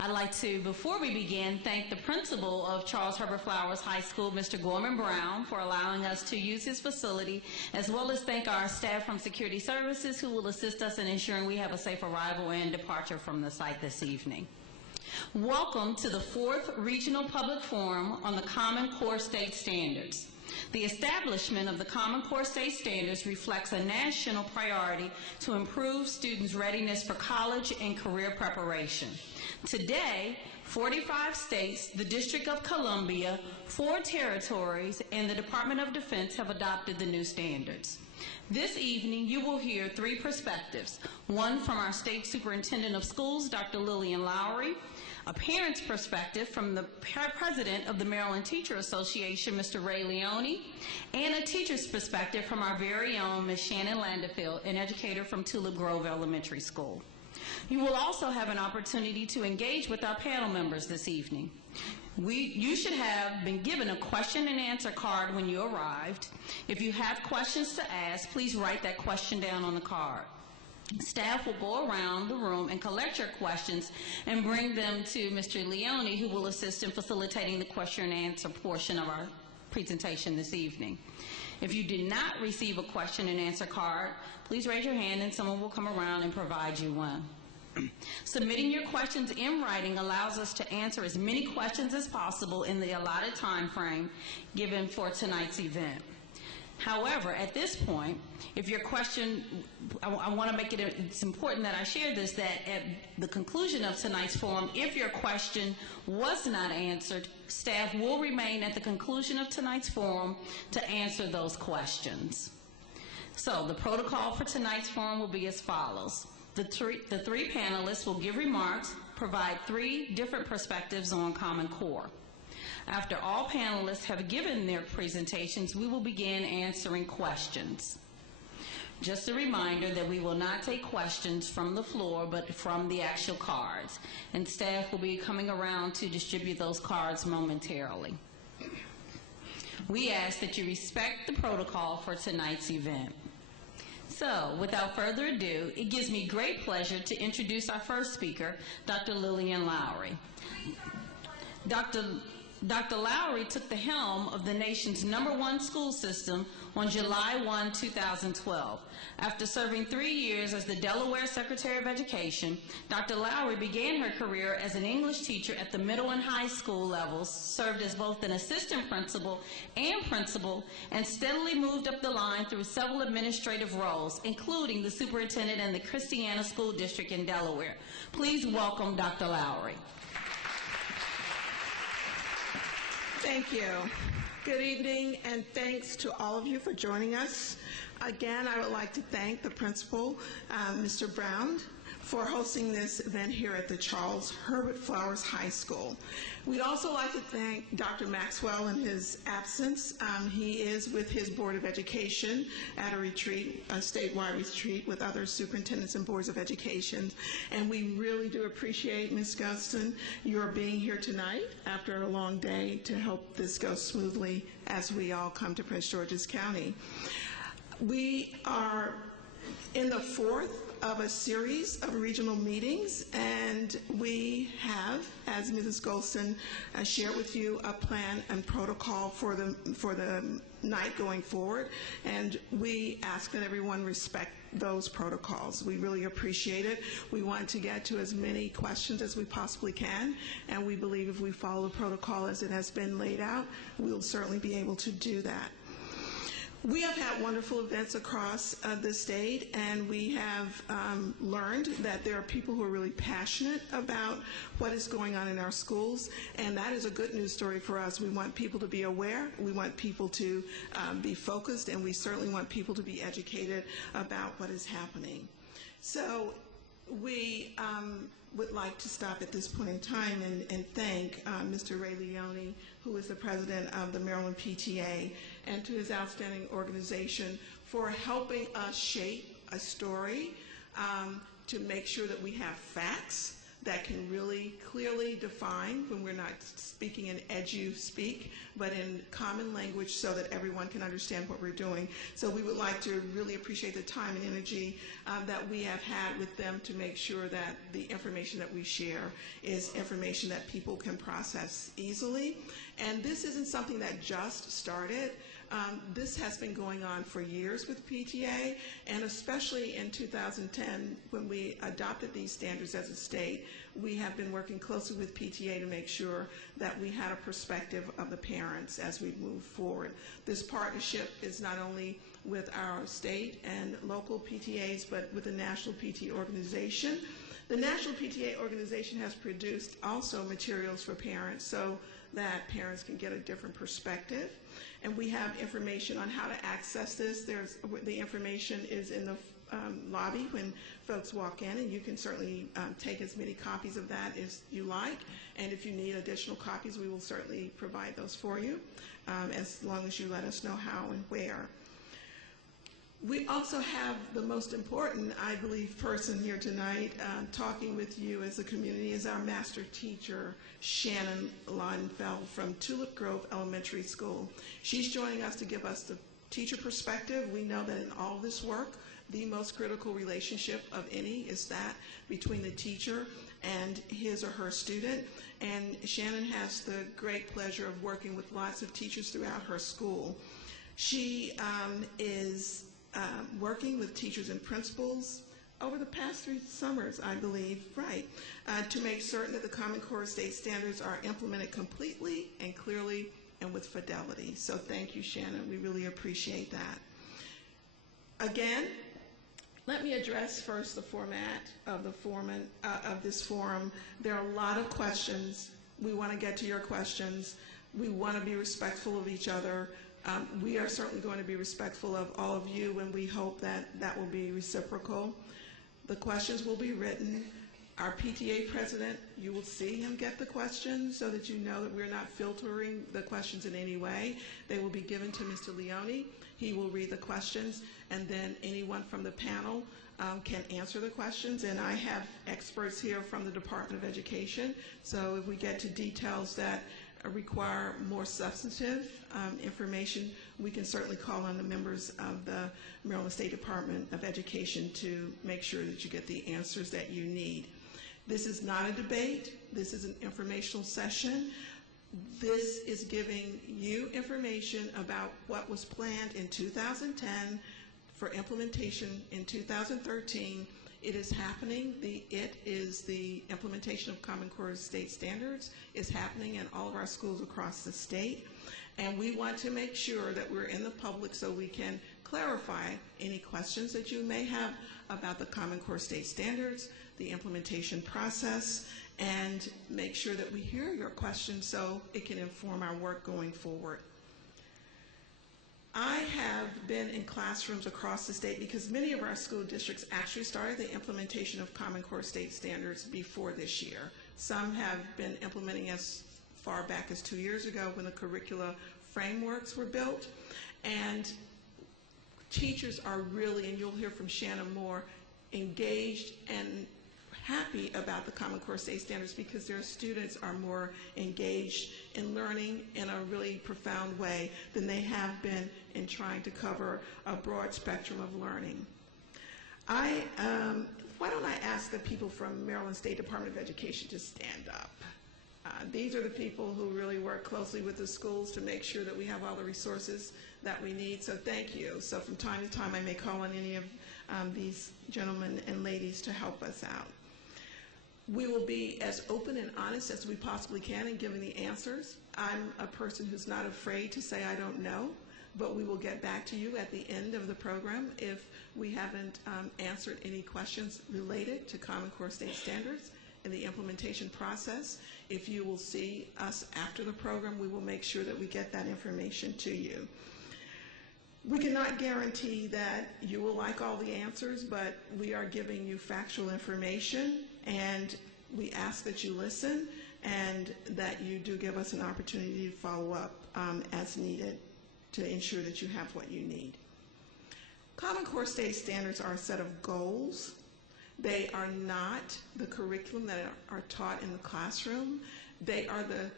I'd like to, before we begin, thank the principal of Charles Herbert Flowers High School, Mr. Gorman Brown, for allowing us to use his facility, as well as thank our staff from Security Services who will assist us in ensuring we have a safe arrival and departure from the site this evening. Welcome to the 4th Regional Public Forum on the Common Core State Standards. The establishment of the Common Core State Standards reflects a national priority to improve students' readiness for college and career preparation. Today, 45 states, the District of Columbia, 4 territories, and the Department of Defense have adopted the new standards. This evening, you will hear 3 perspectives, one from our State Superintendent of Schools, Dr. Lillian Lowry, a parent's perspective from the president of the Maryland Teacher Association, Mr. Ray Leone, and a teacher's perspective from our very own Ms. Shannon Landefield, an educator from Tulip Grove Elementary School. You will also have an opportunity to engage with our panel members this evening. You should have been given a question and answer card when you arrived. If you have questions to ask, please write that question down on the card. Staff will go around the room and collect your questions and bring them to Mr. Leone, who will assist in facilitating the question and answer portion of our presentation this evening. If you did not receive a question and answer card, please raise your hand and someone will come around and provide you one. Submitting your questions in writing allows us to answer as many questions as possible in the allotted time frame given for tonight's event. However, at this point, if your question, I want to make it, it's important that I share this, that at the conclusion of tonight's forum, if your question was not answered, staff will remain at the conclusion of tonight's forum to answer those questions. So the protocol for tonight's forum will be as follows. The three panelists will give remarks, provide 3 different perspectives on Common Core. After all panelists have given their presentations, we will begin answering questions. Just a reminder that we will not take questions from the floor, but from the actual cards. And staff will be coming around to distribute those cards momentarily. We ask that you respect the protocol for tonight's event. So, without further ado, it gives me great pleasure to introduce our first speaker, Dr. Lillian Lowry. Dr. Lowry took the helm of the nation's #1 school system on July 1, 2012. After serving 3 years as the Delaware Secretary of Education, Dr. Lowry began her career as an English teacher at the middle and high school levels, served as both an assistant principal, and steadily moved up the line through several administrative roles, including the superintendent in the Christiana School District in Delaware. Please welcome Dr. Lowry. Thank you. Good evening, and thanks to all of you for joining us. Again, I would like to thank the principal, Mr. Brown, for hosting this event here at the Charles Herbert Flowers High School. We'd also like to thank Dr. Maxwell in his absence. He is with his Board of Education at a retreat, a statewide retreat with other superintendents and boards of education. And we really do appreciate, Ms. Guston, your being here tonight after a long day to help this go smoothly as we all come to Prince George's County. We are in the 4th of a series of regional meetings, and we have, as Mrs. Golston shared with you, a plan and protocol for the night going forward, and we ask that everyone respect those protocols. We really appreciate it. We want to get to as many questions as we possibly can, and we believe if we follow the protocol as it has been laid out, we'll certainly be able to do that. We have had wonderful events across the state, and we have learned that there are people who are really passionate about what is going on in our schools, and that is a good news story for us. We want people to be aware, we want people to be focused, and we certainly want people to be educated about what is happening. So we would like to stop at this point in time and thank Mr. Ray Leone, who is the president of the Maryland PTA, and to his outstanding organization for helping us shape a story to make sure that we have facts that can really clearly define, when we're not speaking in edu-speak, but in common language so that everyone can understand what we're doing. So we would like to really appreciate the time and energy that we have had with them to make sure that the information that we share is information that people can process easily. And this isn't something that just started. This has been going on for years with PTA, and especially in 2010, when we adopted these standards as a state, we have been working closely with PTA to make sure that we had a perspective of the parents as we move forward. This partnership is not only with our state and local PTAs, but with the National PTA Organization. The National PTA Organization has produced also materials for parents so that parents can get a different perspective. And we have information on how to access this. The information is in the lobby when folks walk in, and you can certainly take as many copies of that as you like. And if you need additional copies, we will certainly provide those for you, as long as you let us know how and where. We also have the most important, I believe, person here tonight talking with you as a community is our master teacher, Shannon Leinfeld from Tulip Grove Elementary School. She's joining us to give us the teacher perspective. We know that in all this work, the most critical relationship of any is that between the teacher and his or her student. And Shannon has the great pleasure of working with lots of teachers throughout her school. She is working with teachers and principals over the past 3 summers, I believe, right, to make certain that the Common Core state standards are implemented completely and clearly and with fidelity. So thank you, Shannon. We really appreciate that. Again, let me address first the format of this forum. There are a lot of questions. We want to get to your questions. We want to be respectful of each other. We are certainly going to be respectful of all of you, and we hope that that will be reciprocal. The questions will be written. Our PTA president, you will see him get the questions so that you know that we're not filtering the questions in any way. They will be given to Mr. Leone. He will read the questions, and then anyone from the panel can answer the questions. And I have experts here from the Department of Education, so if we get to details that require more substantive information, we can certainly call on the members of the Maryland State Department of Education to make sure that you get the answers that you need. This is not a debate. This is an informational session. This is giving you information about what was planned in 2010 for implementation in 2013. It is happening. It is the implementation of Common Core state standards is happening in all of our schools across the state. And we want to make sure that we're in the public so we can clarify any questions that you may have about the Common Core state standards, the implementation process, and make sure that we hear your questions so it can inform our work going forward. I have been in classrooms across the state because many of our school districts actually started the implementation of Common Core state standards before this year. Some have been implementing as far back as 2 years ago when the curricula frameworks were built. And teachers are really, and you'll hear from Shannon more, engaged and happy about the Common Core state standards because their students are more engaged in learning in a really profound way than they have been in trying to cover a broad spectrum of learning. Why don't I ask the people from Maryland State Department of Education to stand up? These are the people who really work closely with the schools to make sure that we have all the resources that we need, so thank you. So from time to time I may call on any of these gentlemen and ladies to help us out. We will be as open and honest as we possibly can in giving the answers. I'm a person who's not afraid to say I don't know, but we will get back to you at the end of the program if we haven't answered any questions related to Common Core state standards and the implementation process. If you will see us after the program, we will make sure that we get that information to you. We cannot guarantee that you will like all the answers, but we are giving you factual information, and we ask that you listen and that you do give us an opportunity to follow up as needed to ensure that you have what you need. Common Core state standards are a set of goals They are not the curriculum that are taught in the classroom. They are the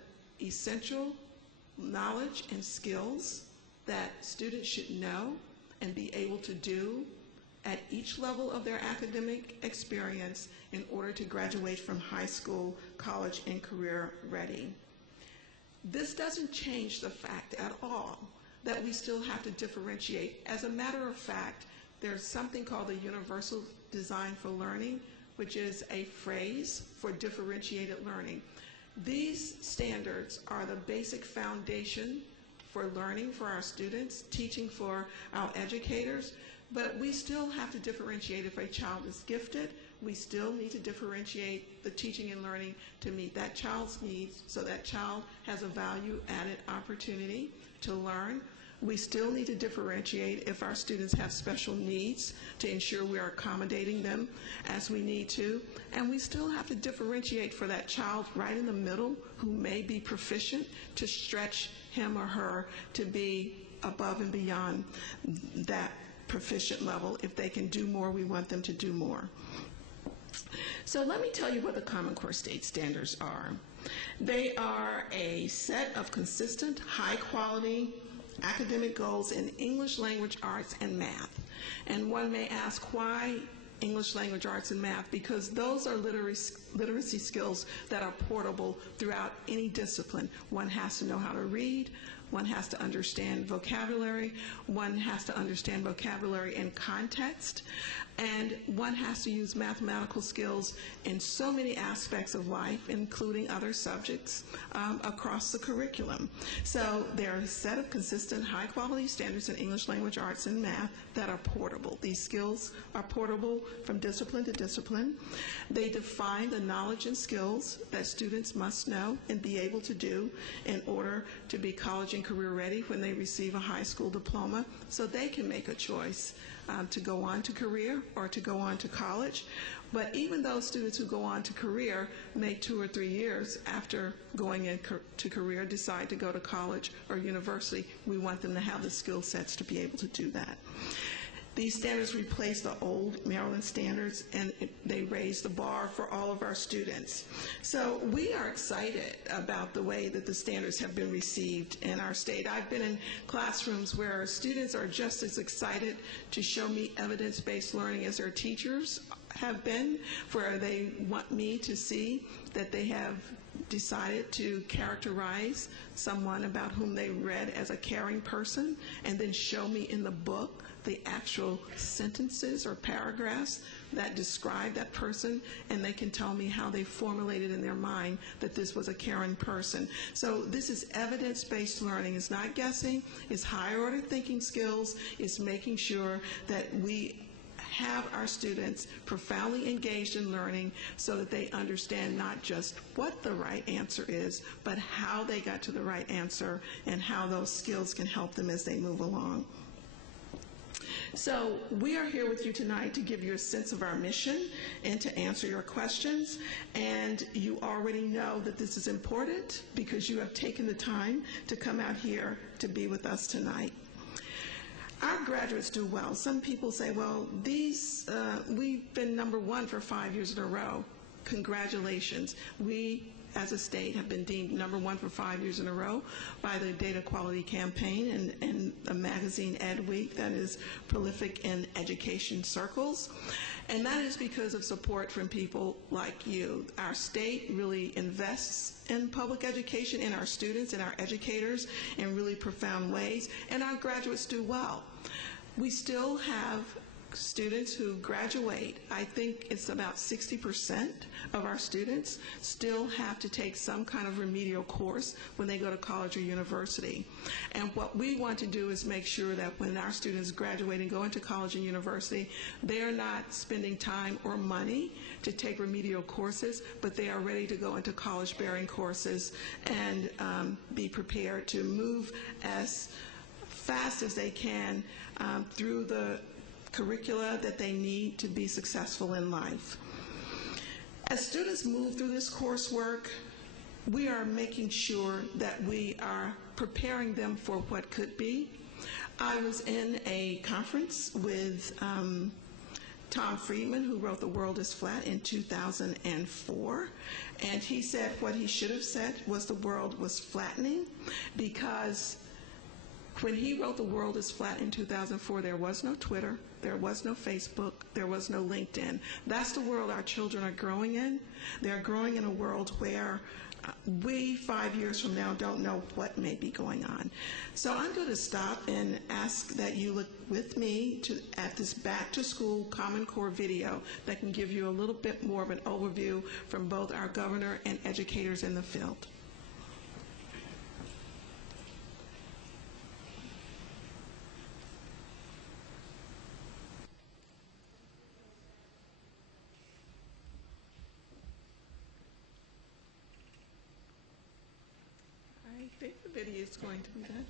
essential knowledge and skills that students should know and be able to do at each level of their academic experience in order to graduate from high school, college, and career ready. This doesn't change the fact at all that we still have to differentiate. As a matter of fact, there's something called the Universal Design for Learning, which is a phrase for differentiated learning. These standards are the basic foundation for learning for our students, teaching for our educators, but we still have to differentiate. If a child is gifted, we still need to differentiate the teaching and learning to meet that child's needs so that child has a value-added opportunity to learn. We still need to differentiate if our students have special needs to ensure we are accommodating them as we need to. And we still have to differentiate for that child right in the middle who may be proficient to stretch him or her to be above and beyond that proficient level. If they can do more, we want them to do more. So let me tell you what the Common Core State Standards are. They are a set of consistent, high-quality academic goals in English, language, arts, and math. And one may ask, why English, language, arts, and math? Because those are literacy skills that are portable throughout any discipline. One has to know how to read. One has to understand vocabulary. One has to understand vocabulary in context. And one has to use mathematical skills in so many aspects of life, including other subjects across the curriculum. So there are a set of consistent, high-quality standards in English, language, arts, and math that are portable. These skills are portable from discipline to discipline. They define the knowledge and skills that students must know and be able to do in order to be college and career ready when they receive a high school diploma, so they can make a choice to go on to career or to go on to college. But even those students who go on to career may 2 or 3 years after going into career decide to go to college or university, we want them to have the skill sets to be able to do that. These standards replace the old Maryland standards, and they raise the bar for all of our students. So we are excited about the way that the standards have been received in our state. I've been in classrooms where students are just as excited to show me evidence-based learning as their teachers have been, where they want me to see that they have decided to characterize someone about whom they read as a caring person and then show me in the book the actual sentences or paragraphs that describe that person, and they can tell me how they formulated in their mind that this was a caring person. So this is evidence-based learning. It's not guessing. It's higher-order thinking skills. It's making sure that we have our students profoundly engaged in learning so that they understand not just what the right answer is, but how they got to the right answer and how those skills can help them as they move along. So we are here with you tonight to give you a sense of our mission and to answer your questions. And you already know that this is important because you have taken the time to come out here to be with us tonight. Our graduates do well. Some people say, well, we've been #1 for 5 years in a row. Congratulations. We, as a state, have been deemed #1 for 5 years in a row by the Data Quality Campaign and a magazine, Ed Week, that is prolific in education circles. And that is because of support from people like you. Our state really invests in public education, in our students, and our educators in really profound ways, and our graduates do well. We still have students who graduate. I think it's about 60% of our students still have to take some kind of remedial course when they go to college or university. And what we want to do is make sure that when our students graduate and go into college and university, they're not spending time or money to take remedial courses, but they are ready to go into college-bearing courses and be prepared to move as fast as they can through the curricula that they need to be successful in life. As students move through this coursework, we are making sure that we are preparing them for what could be. I was in a conference with Tom Friedman, who wrote The World is Flat in 2004. And he said what he should have said was the world was flattening, because when he wrote The World is Flat in 2004, there was no Twitter, there was no Facebook, there was no LinkedIn. That's the world our children are growing in. They're growing in a world where we, 5 years from now, don't know what may be going on. So I'm going to stop and ask that you look with me at this Back to School Common Core video that can give you a little bit more of an overview from both our governor and educators in the field. I think the video is going to be done.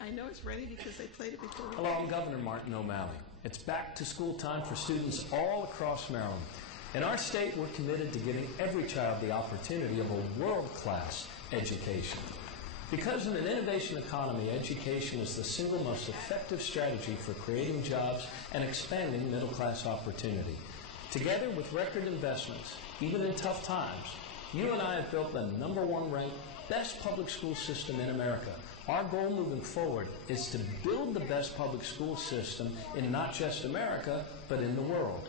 I know it's ready because they played it before. Hello, I'm Governor Martin O'Malley. It's back to school time for students all across Maryland. In our state, we're committed to giving every child the opportunity of a world-class education. Because in an innovation economy, education is the single most effective strategy for creating jobs and expanding middle-class opportunity. Together with record investments, even in tough times, you and I have built the #1 ranked best public school system in America. Our goal moving forward is to build the best public school system in not just America, but in the world.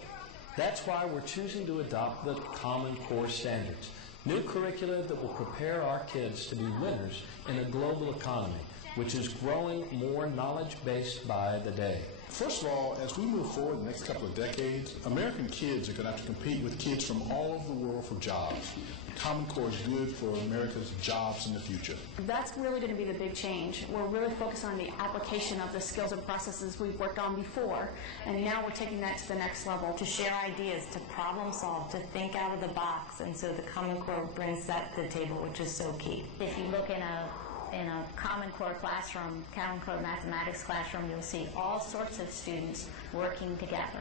That's why we're choosing to adopt the Common Core standards, new curricula that will prepare our kids to be winners in a global economy, which is growing more knowledge-based by the day. First of all, as we move forward in the next couple of decades, American kids are going to have to compete with kids from all over the world for jobs. Common Core is good for America's jobs in the future. That's really going to be the big change. We're really focused on the application of the skills and processes we've worked on before, and now we're taking that to the next level. To share ideas, to problem solve, to think out of the box, and so the Common Core brings that to the table, which is so key. If you look in a Common Core classroom, Common Core mathematics classroom, you'll see all sorts of students working together.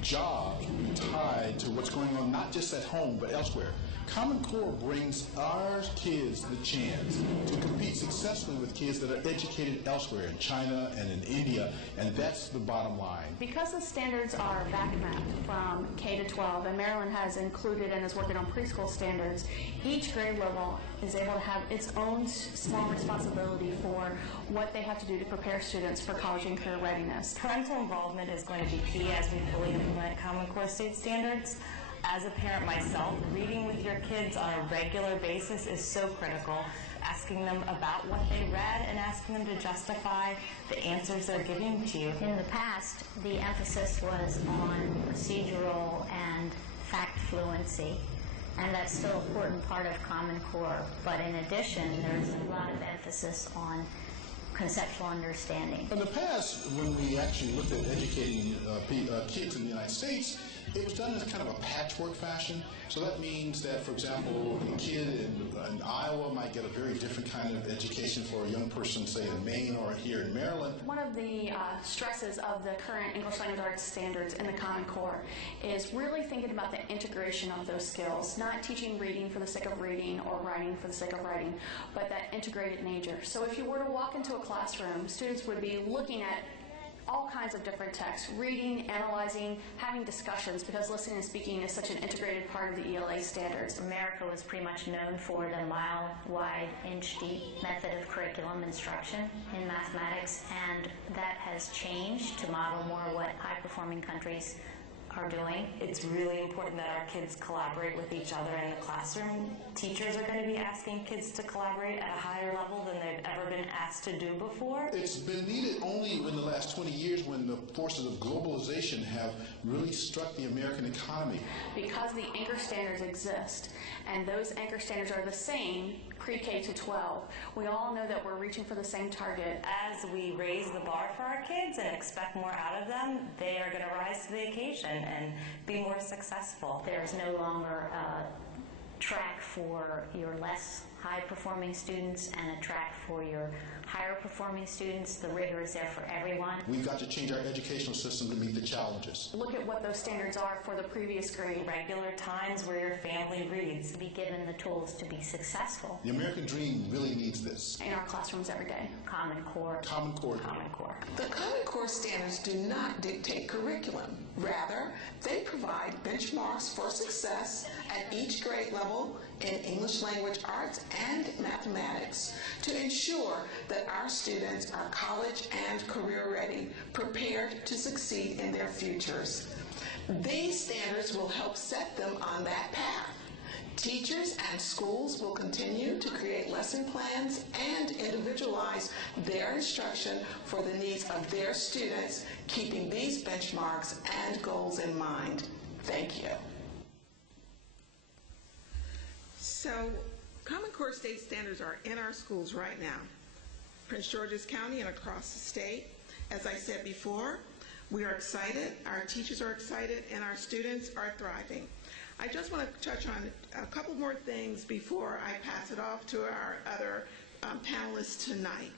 Jobs will be tied to what's going on not just at home but elsewhere. Common Core brings our kids the chance to compete successfully with kids that are educated elsewhere in China and in India, and that's the bottom line. Because the standards are back-mapped from K to 12, and Maryland has included and is working on preschool standards, each grade level is able to have its own small responsibility for what they have to do to prepare students for college and career readiness. Parental involvement is going to be key as we fully implement Common Core state standards. As a parent myself, reading with your kids on a regular basis is so critical. Asking them about what they read and asking them to justify the answers they're giving to you. In the past, the emphasis was on procedural and fact fluency, and that's still an important part of Common Core. But in addition, there's a lot of emphasis on conceptual understanding. In the past, when we actually looked at educating kids in the United States, it was done in kind of a patchwork fashion. So that means that, for example, a kid in Iowa might get a very different kind of education for a young person, say, in Maine or here in Maryland. One of the stresses of the current English language arts standards in the Common Core is really thinking about the integration of those skills, not teaching reading for the sake of reading or writing for the sake of writing, but that integrated nature. So if you were to walk into a classroom, students would be looking at all kinds of different texts, reading, analyzing, having discussions, because listening and speaking is such an integrated part of the ELA standards. America was pretty much known for the mile-wide, inch-deep method of curriculum instruction in mathematics, and that has changed to model more what high-performing countries are doing. It's really important that our kids collaborate with each other in the classroom. Teachers are going to be asking kids to collaborate at a higher level than they've ever been asked to do before. It's been needed only in the last 20 years when the forces of globalization have really struck the American economy. Because the anchor standards exist, and those anchor standards are the same pre-K to 12, we all know that we're reaching for the same target. As we raise the bar for our kids and expect more out of them, they are going to rise to the occasion and be more successful. There's no longer a track for your less high-performing students and a track for your higher-performing students. The rigor is there for everyone. We've got to change our educational system to meet the challenges. Look at what those standards are for the previous grade. Regular times where your family reads. Be given the tools to be successful. The American dream really needs this. In our classrooms every day. Common Core. Common Core. Common Core. The Common Core standards do not dictate curriculum. Rather, they provide benchmarks for success at each grade level in English language arts and mathematics to ensure that our students are college and career ready, prepared to succeed in their futures. These standards will help set them on that path. Teachers and schools will continue to create lesson plans and individualize their instruction for the needs of their students, keeping these benchmarks and goals in mind. Thank you. So, Common Core state standards are in our schools right now, Prince George's County and across the state. As I said before, we are excited, our teachers are excited, and our students are thriving. I just want to touch on a couple more things before I pass it off to our other panelists tonight.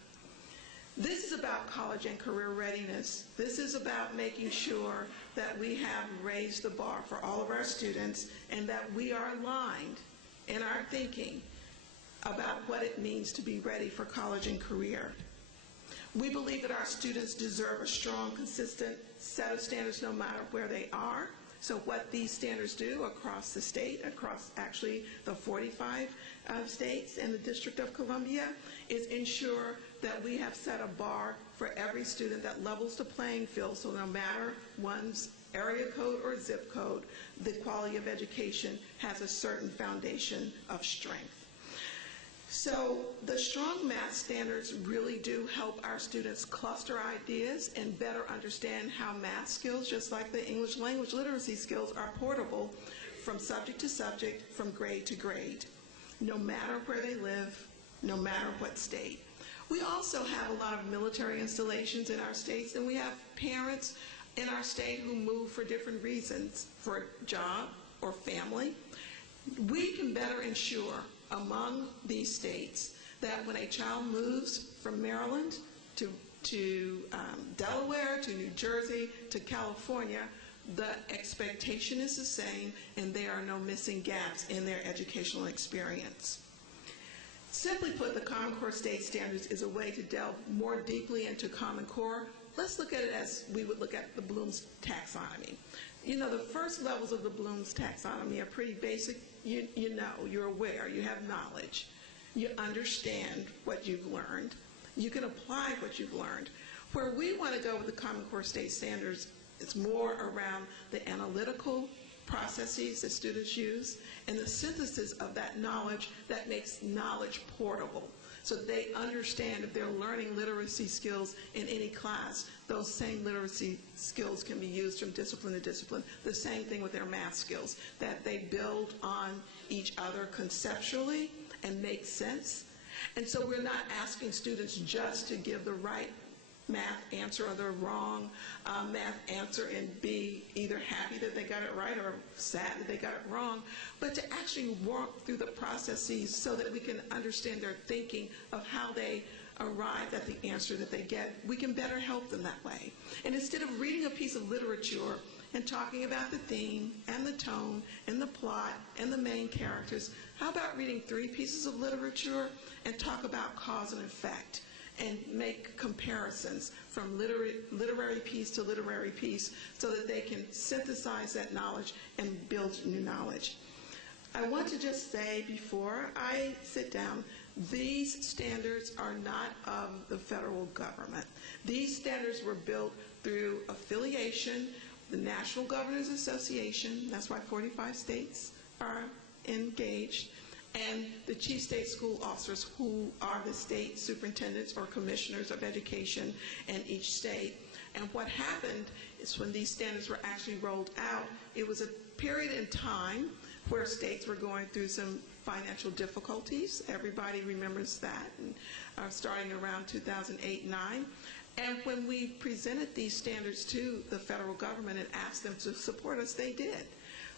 This is about college and career readiness. This is about making sure that we have raised the bar for all of our students and that we are aligned in our thinking about what it means to be ready for college and career. We believe that our students deserve a strong, consistent set of standards no matter where they are. So what these standards do across the state, across actually the 45 states and the District of Columbia, is ensure that we have set a bar for every student that levels the playing field, so no matter one's area code or zip code, the quality of education has a certain foundation of strength. So the strong math standards really do help our students cluster ideas and better understand how math skills, just like the English language literacy skills, are portable from subject to subject, from grade to grade, no matter where they live, no matter what state. We also have a lot of military installations in our states, and we have parents in our state who move for different reasons, for job or family. We can better ensure among these states that when a child moves from Maryland to Delaware, to New Jersey, to California, the expectation is the same and there are no missing gaps in their educational experience. Simply put, the Common Core state standards is a way to delve more deeply into Common Core. Let's look at it as we would look at the Bloom's taxonomy. You know, the first levels of the Bloom's taxonomy are pretty basic. You know, you're aware, you have knowledge, you understand what you've learned, you can apply what you've learned. Where we want to go with the Common Core state standards is more around the analytical processes that students use and the synthesis of that knowledge that makes knowledge portable. So they understand if they're learning literacy skills in any class, those same literacy skills can be used from discipline to discipline. The same thing with their math skills, that they build on each other conceptually and make sense. And so we're not asking students just to give the right math answer or the wrong math answer and be either happy that they got it right or sad that they got it wrong, but to actually walk through the processes so that we can understand their thinking of how they arrive at the answer that they get. We can better help them that way. And instead of reading a piece of literature and talking about the theme and the tone and the plot and the main characters, how about reading 3 pieces of literature and talk about cause and effect and make comparisons from literary piece to literary piece so that they can synthesize that knowledge and build new knowledge. I want to just say before I sit down, these standards are not of the federal government. These standards were built through affiliation, the National Governors Association, that's why 45 states are engaged, and the chief state school officers, who are the state superintendents or commissioners of education in each state. And what happened is when these standards were actually rolled out, it was a period in time where states were going through some financial difficulties. Everybody remembers that, and, starting around 2008-9. And when we presented these standards to the federal government and asked them to support us, they did.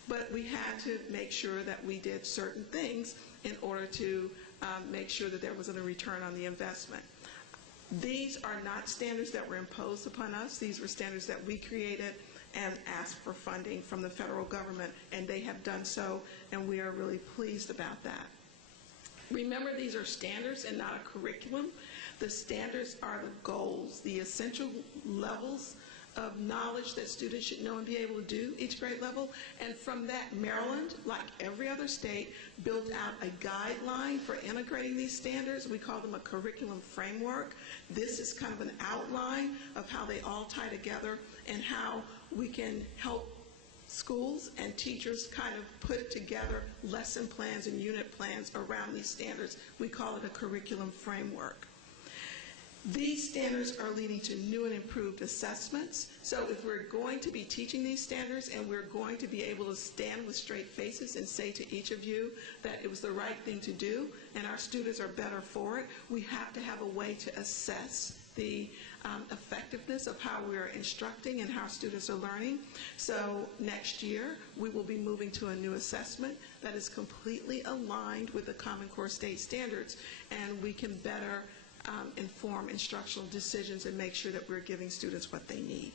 But we had to make sure that we did certain things in order to make sure that there wasn't a return on the investment. These are not standards that were imposed upon us. These were standards that we created and asked for funding from the federal government, and they have done so, and we are really pleased about that. Remember, these are standards and not a curriculum. The standards are the goals, the essential levels of knowledge that students should know and be able to do each grade level. And from that, Maryland, like every other state, built out a guideline for integrating these standards. We call them a curriculum framework. This is kind of an outline of how they all tie together and how we can help schools and teachers kind of put together lesson plans and unit plans around these standards. We call it a curriculum framework. These standards are leading to new and improved assessments. So if we're going to be teaching these standards and we're going to be able to stand with straight faces and say to each of you that it was the right thing to do and our students are better for it, we have to have a way to assess the effectiveness of how we're instructing and how students are learning. So next year, we will be moving to a new assessment that is completely aligned with the Common Core state standards, and we can better inform instructional decisions and make sure that we're giving students what they need.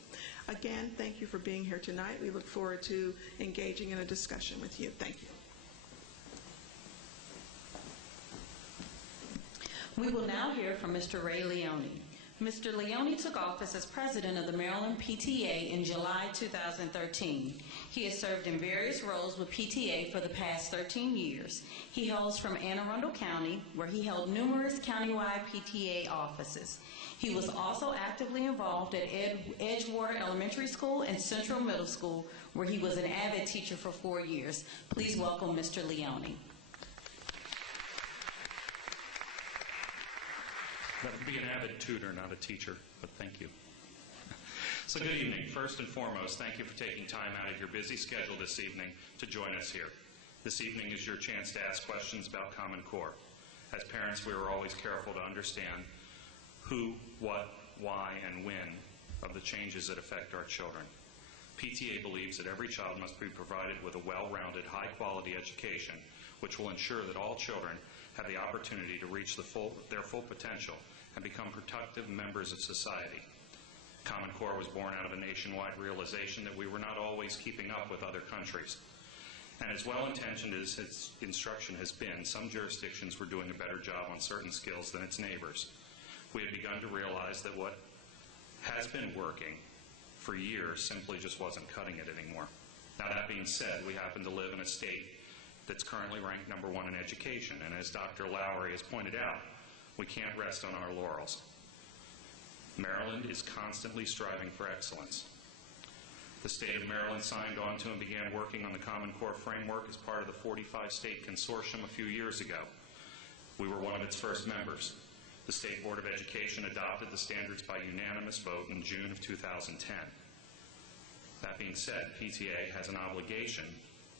Again, thank you for being here tonight. We look forward to engaging in a discussion with you. Thank you. We will now hear from Mr. Ray Leone. Mr. Leone took office as president of the Maryland PTA in July 2013. He has served in various roles with PTA for the past 13 years. He hails from Anne Arundel County, where he held numerous countywide PTA offices. He was also actively involved at Edgewater Elementary School and Central Middle School, where he was an avid teacher for 4 years. Please welcome Mr. Leone. That would be an avid tutor, not a teacher, but thank you. So good evening. First and foremost, thank you for taking time out of your busy schedule this evening to join us here. This evening is your chance to ask questions about Common Core. As parents, we are always careful to understand who, what, why, and when of the changes that affect our children. PTA believes that every child must be provided with a well-rounded, high-quality education, which will ensure that all children have the opportunity to reach their full potential and become productive members of society. Common Core was born out of a nationwide realization that we were not always keeping up with other countries. And as well-intentioned as its instruction has been, some jurisdictions were doing a better job on certain skills than its neighbors. We have begun to realize that what has been working for years simply just wasn't cutting it anymore. Now, that being said, we happen to live in a state that's currently ranked #1 in education, and as Dr. Lowry has pointed out, we can't rest on our laurels. Maryland is constantly striving for excellence. The state of Maryland signed on to and began working on the Common Core framework as part of the 45-state consortium a few years ago. We were one of its first members. The State Board of Education adopted the standards by unanimous vote in June of 2010. That being said, PTA has an obligation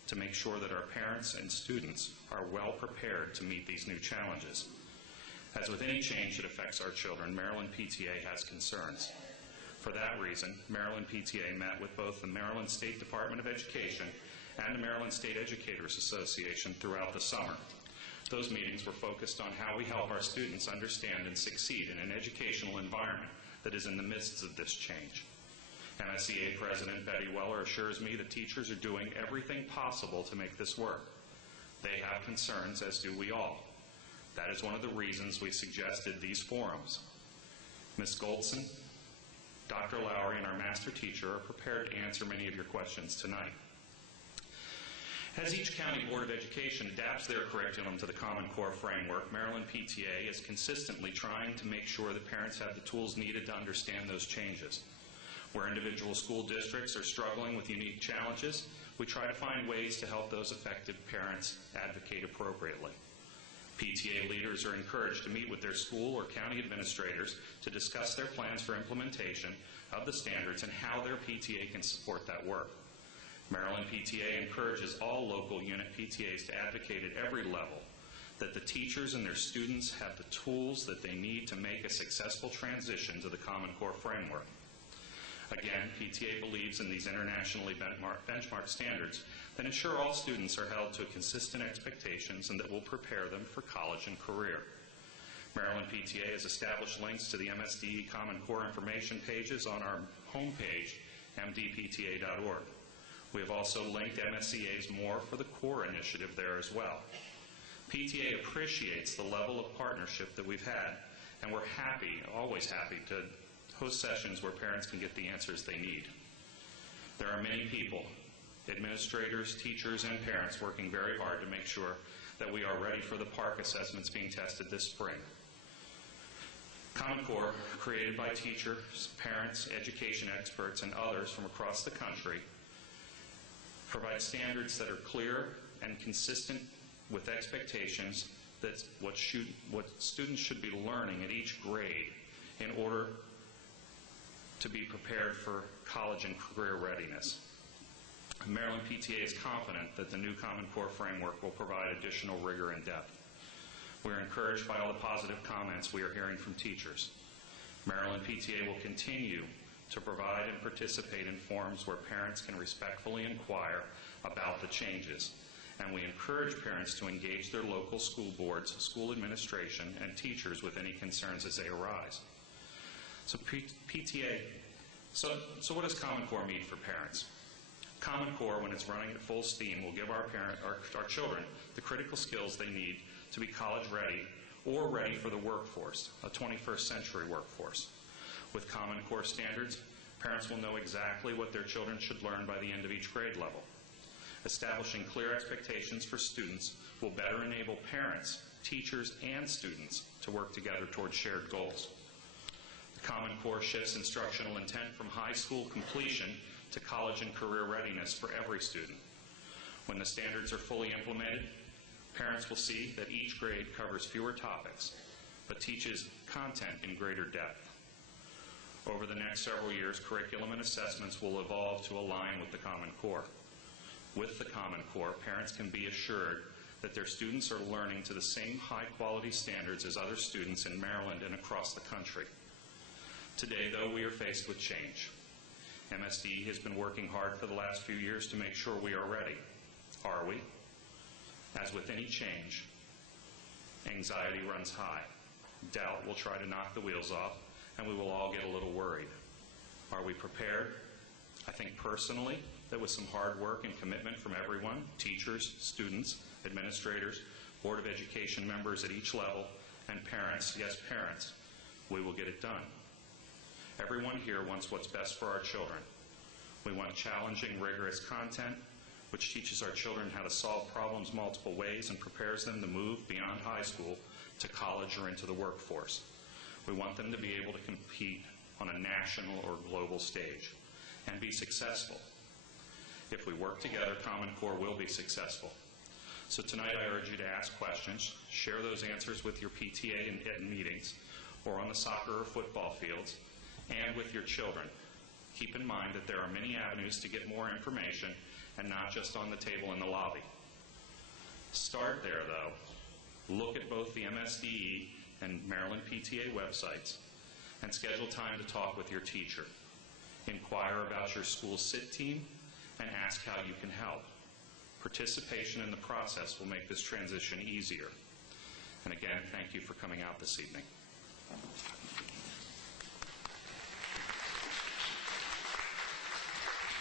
to make sure that our parents and students are well prepared to meet these new challenges. As with any change that affects our children, Maryland PTA has concerns. For that reason, Maryland PTA met with both the Maryland State Department of Education and the Maryland State Educators Association throughout the summer. Those meetings were focused on how we help our students understand and succeed in an educational environment that is in the midst of this change. MSDE President Betty Weller assures me that teachers are doing everything possible to make this work. They have concerns, as do we all. That is one of the reasons we suggested these forums. Ms. Goldson, Dr. Lowry, and our master teacher are prepared to answer many of your questions tonight. As each county board of education adapts their curriculum to the Common Core framework, Maryland PTA is consistently trying to make sure that parents have the tools needed to understand those changes. Where individual school districts are struggling with unique challenges, we try to find ways to help those affected parents advocate appropriately. PTA leaders are encouraged to meet with their school or county administrators to discuss their plans for implementation of the standards and how their PTA can support that work. Maryland PTA encourages all local unit PTAs to advocate at every level that the teachers and their students have the tools that they need to make a successful transition to the Common Core framework. Again, PTA believes in these internationally benchmarked standards that ensure all students are held to consistent expectations and that will prepare them for college and career. Maryland PTA has established links to the MSDE Common Core information pages on our homepage, mdpta.org. We have also linked MSCA's More for the Core initiative there as well. PTA appreciates the level of partnership that we've had, and we're happy, always happy, to host sessions where parents can get the answers they need. There are many people, administrators, teachers, and parents working very hard to make sure that we are ready for the PARCC assessments being tested this spring. Common Core, created by teachers, parents, education experts, and others from across the country, provides standards that are clear and consistent with expectations that what students should be learning at each grade in order to be prepared for college and career readiness. Maryland PTA is confident that the new Common Core framework will provide additional rigor and depth. We are encouraged by all the positive comments we are hearing from teachers. Maryland PTA will continue to provide and participate in forums where parents can respectfully inquire about the changes, and we encourage parents to engage their local school boards, school administration, and teachers with any concerns as they arise. So PTA, so what does Common Core mean for parents? Common Core, when it's running at full steam, will give our children the critical skills they need to be college ready or ready for the workforce, a 21st century workforce. With Common Core standards, parents will know exactly what their children should learn by the end of each grade level. Establishing clear expectations for students will better enable parents, teachers, and students to work together towards shared goals. The Common Core shifts instructional intent from high school completion to college and career readiness for every student. When the standards are fully implemented, parents will see that each grade covers fewer topics, but teaches content in greater depth. Over the next several years, curriculum and assessments will evolve to align with the Common Core. With the Common Core, parents can be assured that their students are learning to the same high-quality standards as other students in Maryland and across the country. Today, though, we are faced with change. MSDE has been working hard for the last few years to make sure we are ready. Are we? As with any change, anxiety runs high. Doubt will try to knock the wheels off, and we will all get a little worried. Are we prepared? I think personally that with some hard work and commitment from everyone, teachers, students, administrators, Board of Education members at each level, and parents, yes, parents, we will get it done. Everyone here wants what's best for our children. We want challenging, rigorous content, which teaches our children how to solve problems multiple ways and prepares them to move beyond high school to college or into the workforce. We want them to be able to compete on a national or global stage and be successful. If we work together, Common Core will be successful. So tonight I urge you to ask questions, share those answers with your PTA in meetings or on the soccer or football fields, and with your children. Keep in mind that there are many avenues to get more information and not just on the table in the lobby. Start there, though. Look at both the MSDE and Maryland PTA websites and schedule time to talk with your teacher. Inquire about your school SIT team and ask how you can help. Participation in the process will make this transition easier. And again, thank you for coming out this evening.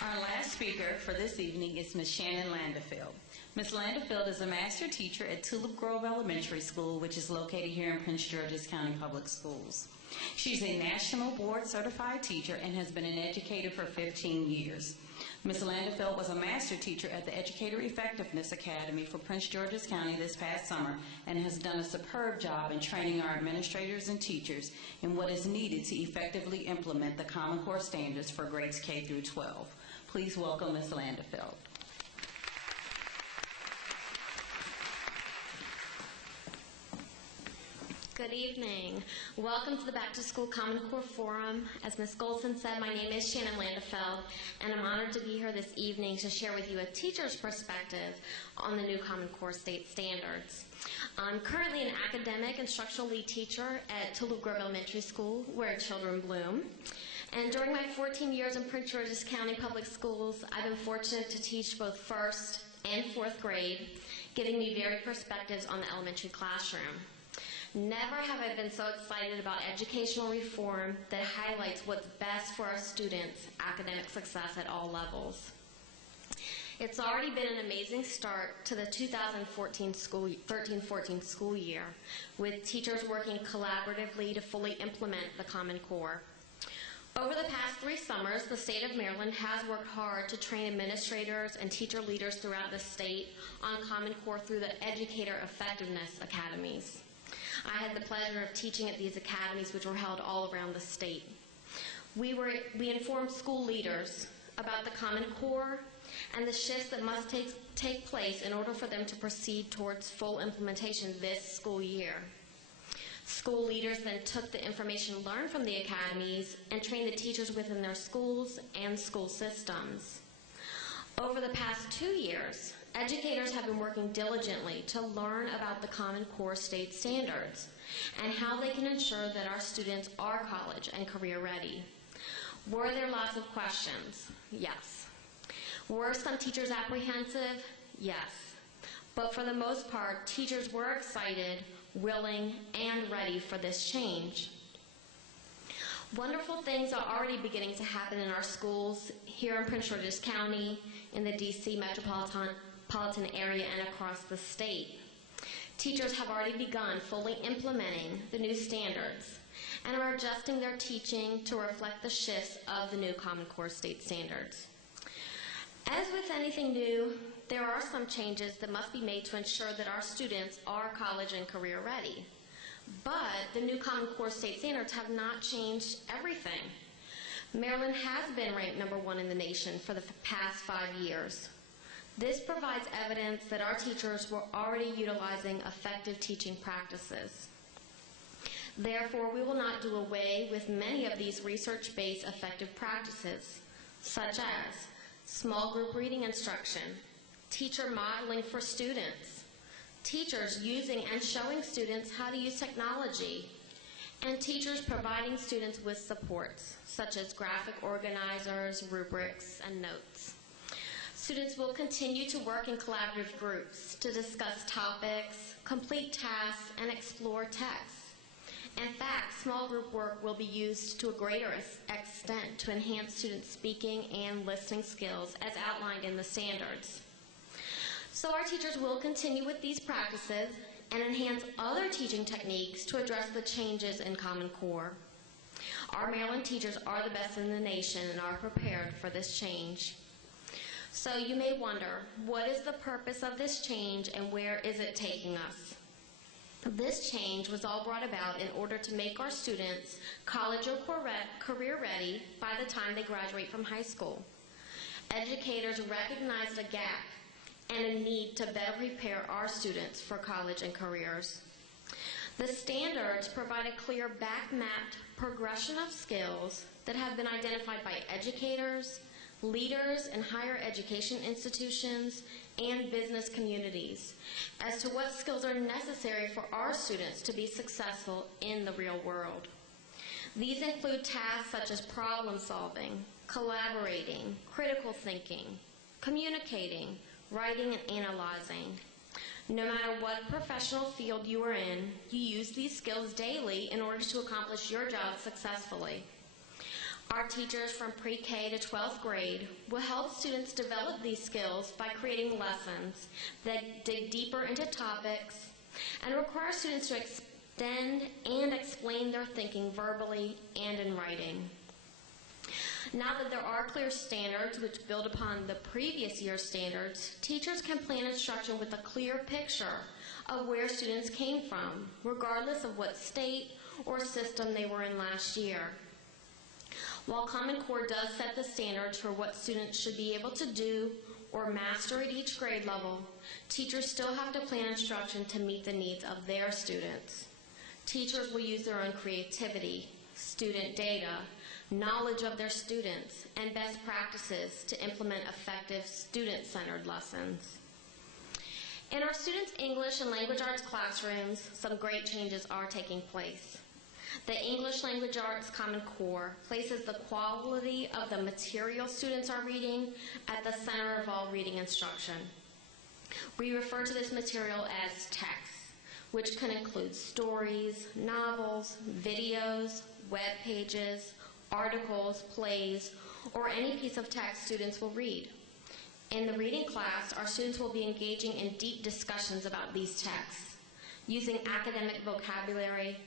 Our last speaker for this evening is Ms. Shannon Landefeld. Ms. Landefeld is a master teacher at Tulip Grove Elementary School, which is located here in Prince George's County Public Schools. She's a national board certified teacher and has been an educator for 15 years. Ms. Landefeld was a master teacher at the Educator Effectiveness Academy for Prince George's County this past summer and has done a superb job in training our administrators and teachers in what is needed to effectively implement the Common Core standards for grades K through 12. Please welcome Ms. Landefeld. Good evening. Welcome to the Back to School Common Core Forum. As Ms. Golson said, my name is Shannon Landefeld, and I'm honored to be here this evening to share with you a teacher's perspective on the new Common Core state standards. I'm currently an academic instructional lead teacher at Tulip Grove Elementary School, where children bloom. And during my 14 years in Prince George's County Public Schools, I've been fortunate to teach both first and fourth grade, giving me varied perspectives on the elementary classroom. Never have I been so excited about educational reform that highlights what's best for our students' academic success at all levels. It's already been an amazing start to the 2013-14 school year, with teachers working collaboratively to fully implement the Common Core. Over the past 3 summers, the state of Maryland has worked hard to train administrators and teacher leaders throughout the state on Common Core through the Educator Effectiveness Academies. I had the pleasure of teaching at these academies, which were held all around the state. We informed school leaders about the Common Core and the shifts that must take place in order for them to proceed towards full implementation this school year. School leaders then took the information learned from the academies and trained the teachers within their schools and school systems. Over the past 2 years, educators have been working diligently to learn about the Common Core state standards and how they can ensure that our students are college and career ready. Were there lots of questions? Yes. Were some teachers apprehensive? Yes. But for the most part, teachers were excited, willing, and ready for this change. Wonderful things are already beginning to happen in our schools here in Prince George's County, in the D.C. metropolitan area, and across the state. Teachers have already begun fully implementing the new standards and are adjusting their teaching to reflect the shifts of the new Common Core state standards. As with anything new, there are some changes that must be made to ensure that our students are college and career ready. But the new Common Core state standards have not changed everything. Maryland has been ranked #1 in the nation for the past 5 years. This provides evidence that our teachers were already utilizing effective teaching practices. Therefore, we will not do away with many of these research-based effective practices, such as small group reading instruction, teacher modeling for students, teachers using and showing students how to use technology, and teachers providing students with supports, such as graphic organizers, rubrics, and notes. Students will continue to work in collaborative groups to discuss topics, complete tasks, and explore texts. In fact, small group work will be used to a greater extent to enhance students' speaking and listening skills as outlined in the standards. So our teachers will continue with these practices and enhance other teaching techniques to address the changes in Common Core. Our Maryland teachers are the best in the nation and are prepared for this change. So you may wonder, what is the purpose of this change and where is it taking us? This change was all brought about in order to make our students college or career ready by the time they graduate from high school. Educators recognized a gap and a need to better prepare our students for college and careers. The standards provide a clear back-mapped progression of skills that have been identified by educators, leaders in higher education institutions, and business communities as to what skills are necessary for our students to be successful in the real world. These include tasks such as problem solving, collaborating, critical thinking, communicating, writing, and analyzing. No matter what professional field you are in, you use these skills daily in order to accomplish your job successfully. Our teachers from pre-K to 12th grade will help students develop these skills by creating lessons that dig deeper into topics and require students to extend and explain their thinking verbally and in writing. Now that there are clear standards which build upon the previous year's standards, teachers can plan instruction with a clear picture of where students came from, regardless of what state or system they were in last year. While Common Core does set the standards for what students should be able to do or master at each grade level, teachers still have to plan instruction to meet the needs of their students. Teachers will use their own creativity, student data, knowledge of their students, and best practices to implement effective student-centered lessons. In our students' English and language arts classrooms, some great changes are taking place. The English Language Arts Common Core places the quality of the material students are reading at the center of all reading instruction. We refer to this material as text, which can include stories, novels, videos, web pages, articles, plays, or any piece of text students will read. In the reading class, our students will be engaging in deep discussions about these texts, using academic vocabulary,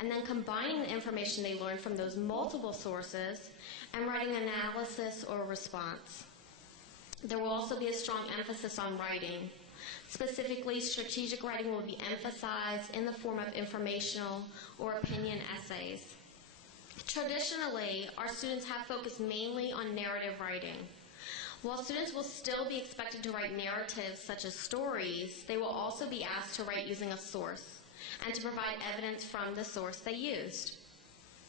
and then combining the information they learn from those multiple sources and writing analysis or response. There will also be a strong emphasis on writing. Specifically, strategic writing will be emphasized in the form of informational or opinion essays. Traditionally, our students have focused mainly on narrative writing. While students will still be expected to write narratives such as stories, they will also be asked to write using a source and to provide evidence from the source they used.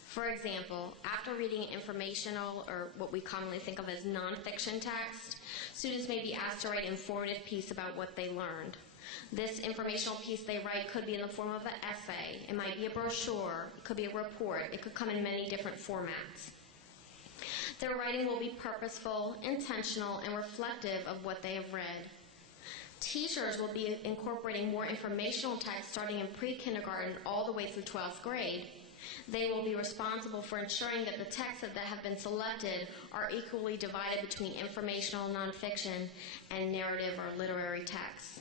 For example, after reading informational, or what we commonly think of as nonfiction text, students may be asked to write an informative piece about what they learned. This informational piece they write could be in the form of an essay, it might be a brochure, it could be a report, it could come in many different formats. Their writing will be purposeful, intentional, and reflective of what they have read. Teachers will be incorporating more informational text starting in pre-kindergarten all the way through 12th grade. They will be responsible for ensuring that the texts that have been selected are equally divided between informational, nonfiction, and narrative or literary texts.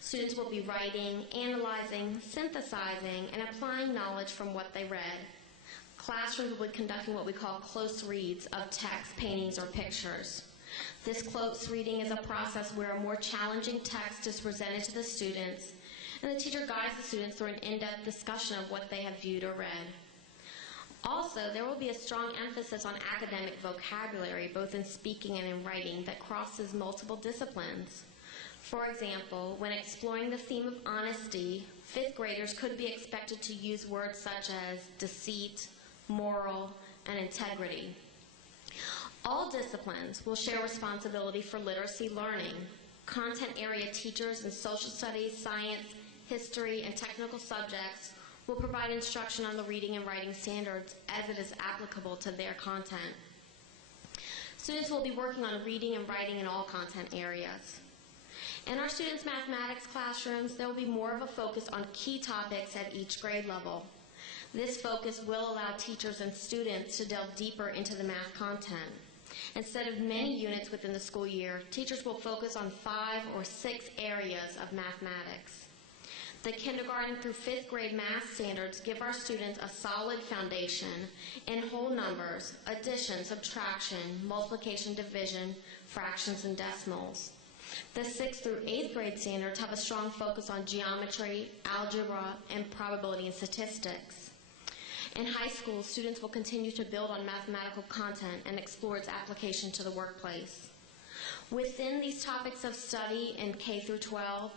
Students will be writing, analyzing, synthesizing, and applying knowledge from what they read. Classrooms will be conducting what we call close reads of text, paintings, or pictures. This close reading is a process where a more challenging text is presented to the students, and the teacher guides the students through an in-depth discussion of what they have viewed or read. Also, there will be a strong emphasis on academic vocabulary, both in speaking and in writing, that crosses multiple disciplines. For example, when exploring the theme of honesty, 5th graders could be expected to use words such as deceit, moral, and integrity. All disciplines will share responsibility for literacy learning. Content area teachers in social studies, science, history, and technical subjects will provide instruction on the reading and writing standards as it is applicable to their content. Students will be working on reading and writing in all content areas. In our students' mathematics classrooms, there will be more of a focus on key topics at each grade level. This focus will allow teachers and students to delve deeper into the math content. Instead of many units within the school year, teachers will focus on 5 or 6 areas of mathematics. The kindergarten through 5th grade math standards give our students a solid foundation in whole numbers, addition, subtraction, multiplication, division, fractions, and decimals. The 6th through 8th grade standards have a strong focus on geometry, algebra, and probability and statistics. In high school, students will continue to build on mathematical content and explore its application to the workplace. Within these topics of study in K through 12,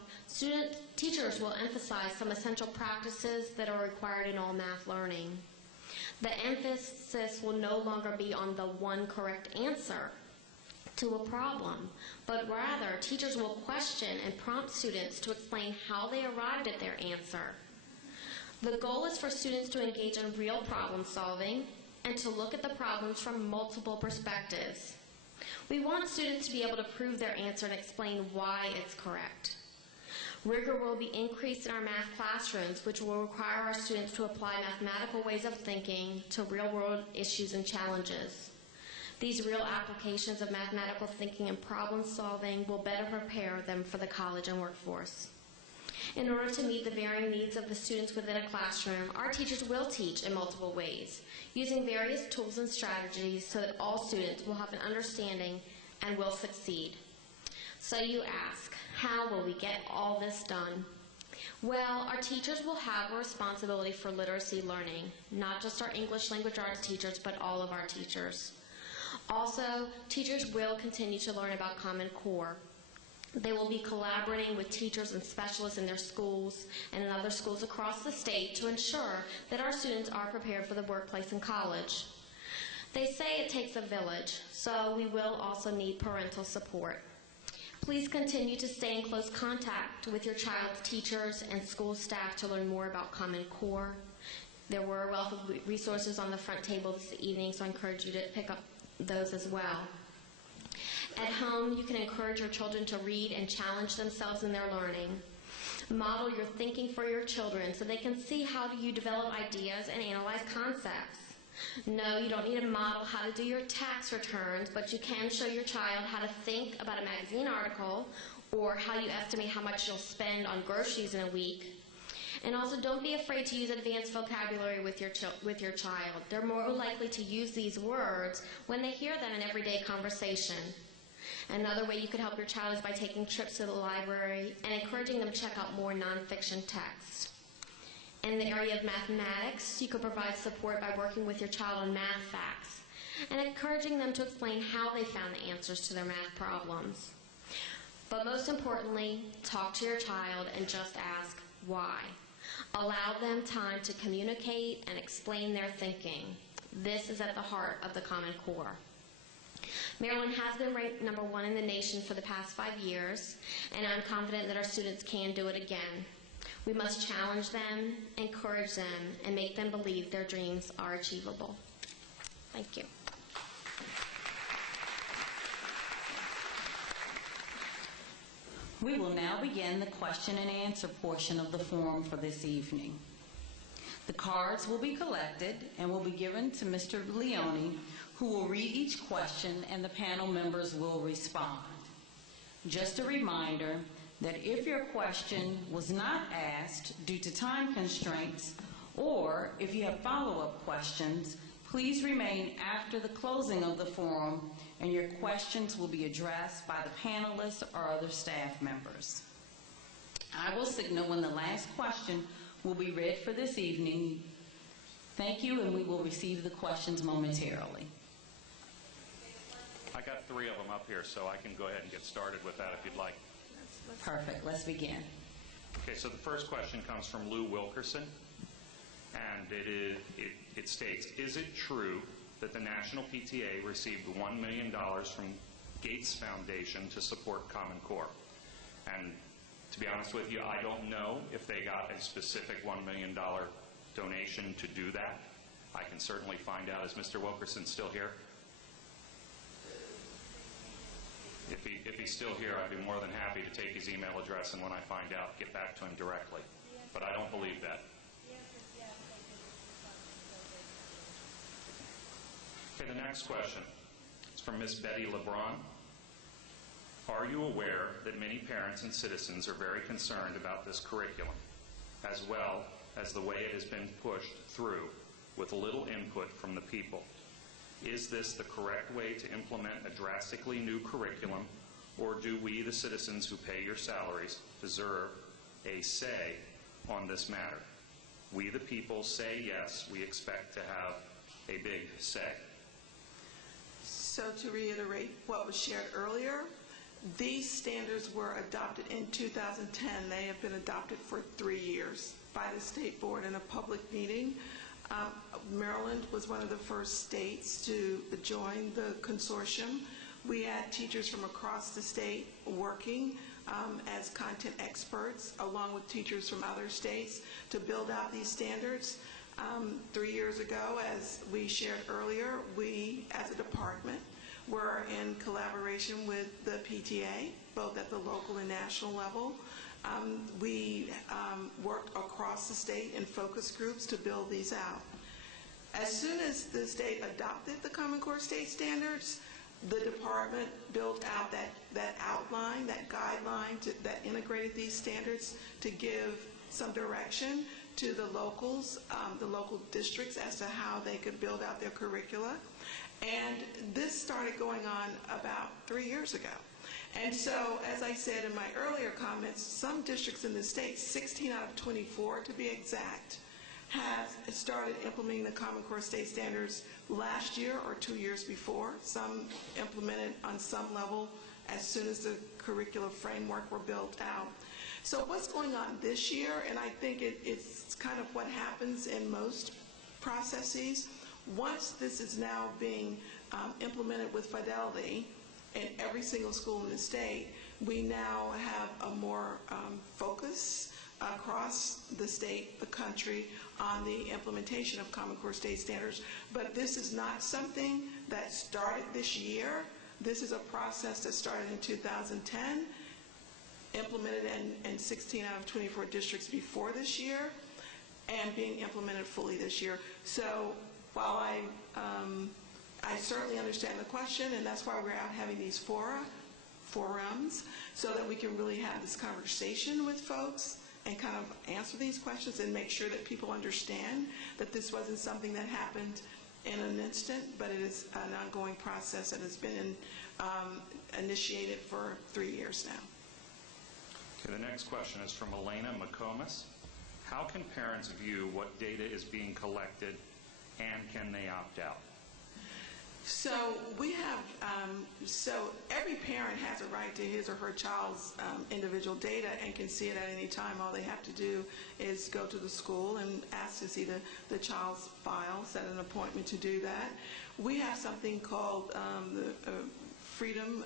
teachers will emphasize some essential practices that are required in all math learning. The emphasis will no longer be on the one correct answer to a problem, but rather teachers will question and prompt students to explain how they arrived at their answer. The goal is for students to engage in real problem solving and to look at the problems from multiple perspectives. We want students to be able to prove their answer and explain why it's correct. Rigor will be increased in our math classrooms, which will require our students to apply mathematical ways of thinking to real-world issues and challenges. These real applications of mathematical thinking and problem solving will better prepare them for the college and workforce. In order to meet the varying needs of the students within a classroom, our teachers will teach in multiple ways, using various tools and strategies so that all students will have an understanding and will succeed. So you ask, how will we get all this done? Well, our teachers will have a responsibility for literacy learning, not just our English language arts teachers, but all of our teachers. Also, teachers will continue to learn about Common Core. They will be collaborating with teachers and specialists in their schools and in other schools across the state to ensure that our students are prepared for the workplace and college. They say it takes a village, so we will also need parental support. Please continue to stay in close contact with your child's teachers and school staff to learn more about Common Core. There were a wealth of resources on the front table this evening, so I encourage you to pick up those as well. At home, you can encourage your children to read and challenge themselves in their learning. Model your thinking for your children so they can see how you develop ideas and analyze concepts. No, you don't need to model how to do your tax returns, but you can show your child how to think about a magazine article or how you estimate how much you'll spend on groceries in a week. And also, don't be afraid to use advanced vocabulary with your child. They're more likely to use these words when they hear them in everyday conversation. Another way you could help your child is by taking trips to the library and encouraging them to check out more nonfiction texts. In the area of mathematics, you could provide support by working with your child on math facts and encouraging them to explain how they found the answers to their math problems. But most importantly, talk to your child and just ask why. Allow them time to communicate and explain their thinking. This is at the heart of the Common Core. Maryland has been ranked #1 in the nation for the past 5 years, and I'm confident that our students can do it again. We must challenge them, encourage them, and make them believe their dreams are achievable. Thank you. We will now begin the question and answer portion of the forum for this evening. The cards will be collected and will be given to Mr. Leone, who will read each question and the panel members will respond. Just a reminder that if your question was not asked due to time constraints, or if you have follow-up questions, please remain after the closing of the forum and your questions will be addressed by the panelists or other staff members. I will signal when the last question will be read for this evening. Thank you, and we will receive the questions momentarily. I got 3 of them up here, so I can go ahead and get started with that if you'd like. Perfect. Let's begin. Okay, so the first question comes from Lou Wilkerson, and it states, is it true that the National PTA received $1 million from Gates Foundation to support Common Core? And to be honest with you, I don't know if they got a specific $1 million donation to do that. I can certainly find out. Is Mr. Wilkerson still here? If he's still here, I'd be more than happy to take his email address and when I find out, get back to him directly. But I don't believe that. Okay, the next question is from Ms. Betty LeBron. Are you aware that many parents and citizens are very concerned about this curriculum, as well as the way it has been pushed through with little input from the people? Is this the correct way to implement a drastically new curriculum, or do we, the citizens who pay your salaries, deserve a say on this matter? We, the people, say yes, we expect to have a big say. So to reiterate what was shared earlier, these standards were adopted in 2010. They have been adopted for 3 years by the State Board in a public meeting. Maryland was one of the first states to join the consortium. We had teachers from across the state working as content experts, along with teachers from other states, to build out these standards. 3 years ago, as we shared earlier, we, as a department, were in collaboration with the PTA, both at the local and national level. We worked across the state in focus groups to build these out. As soon as the state adopted the Common Core state standards, the department built out that outline, that guideline that integrated these standards to give some direction to the locals, the local districts, as to how they could build out their curricula. And this started going on about 3 years ago. And so, as I said in my earlier comments, some districts in the state, 16 out of 24 to be exact, have started implementing the Common Core state standards last year or 2 years before. Some implemented on some level as soon as the curricular framework were built out. So what's going on this year, and I think it's kind of what happens in most processes, once this is now being implemented with fidelity in every single school in the state, we now have a more focus across the state, the country, on the implementation of Common Core state standards. But this is not something that started this year. This is a process that started in 2010, implemented in 16 out of 24 districts before this year, and being implemented fully this year. So while I certainly understand the question, and that's why we're out having these forums, so that we can really have this conversation with folks and kind of answer these questions and make sure that people understand that this wasn't something that happened in an instant, but it is an ongoing process that has been initiated for 3 years now. Okay, the next question is from Elena McComas. How can parents view what data is being collected, and can they opt out? So we have, so every parent has a right to his or her child's individual data and can see it at any time. All they have to do is go to the school and ask to see the child's file, set an appointment to do that. We have something called the Freedom,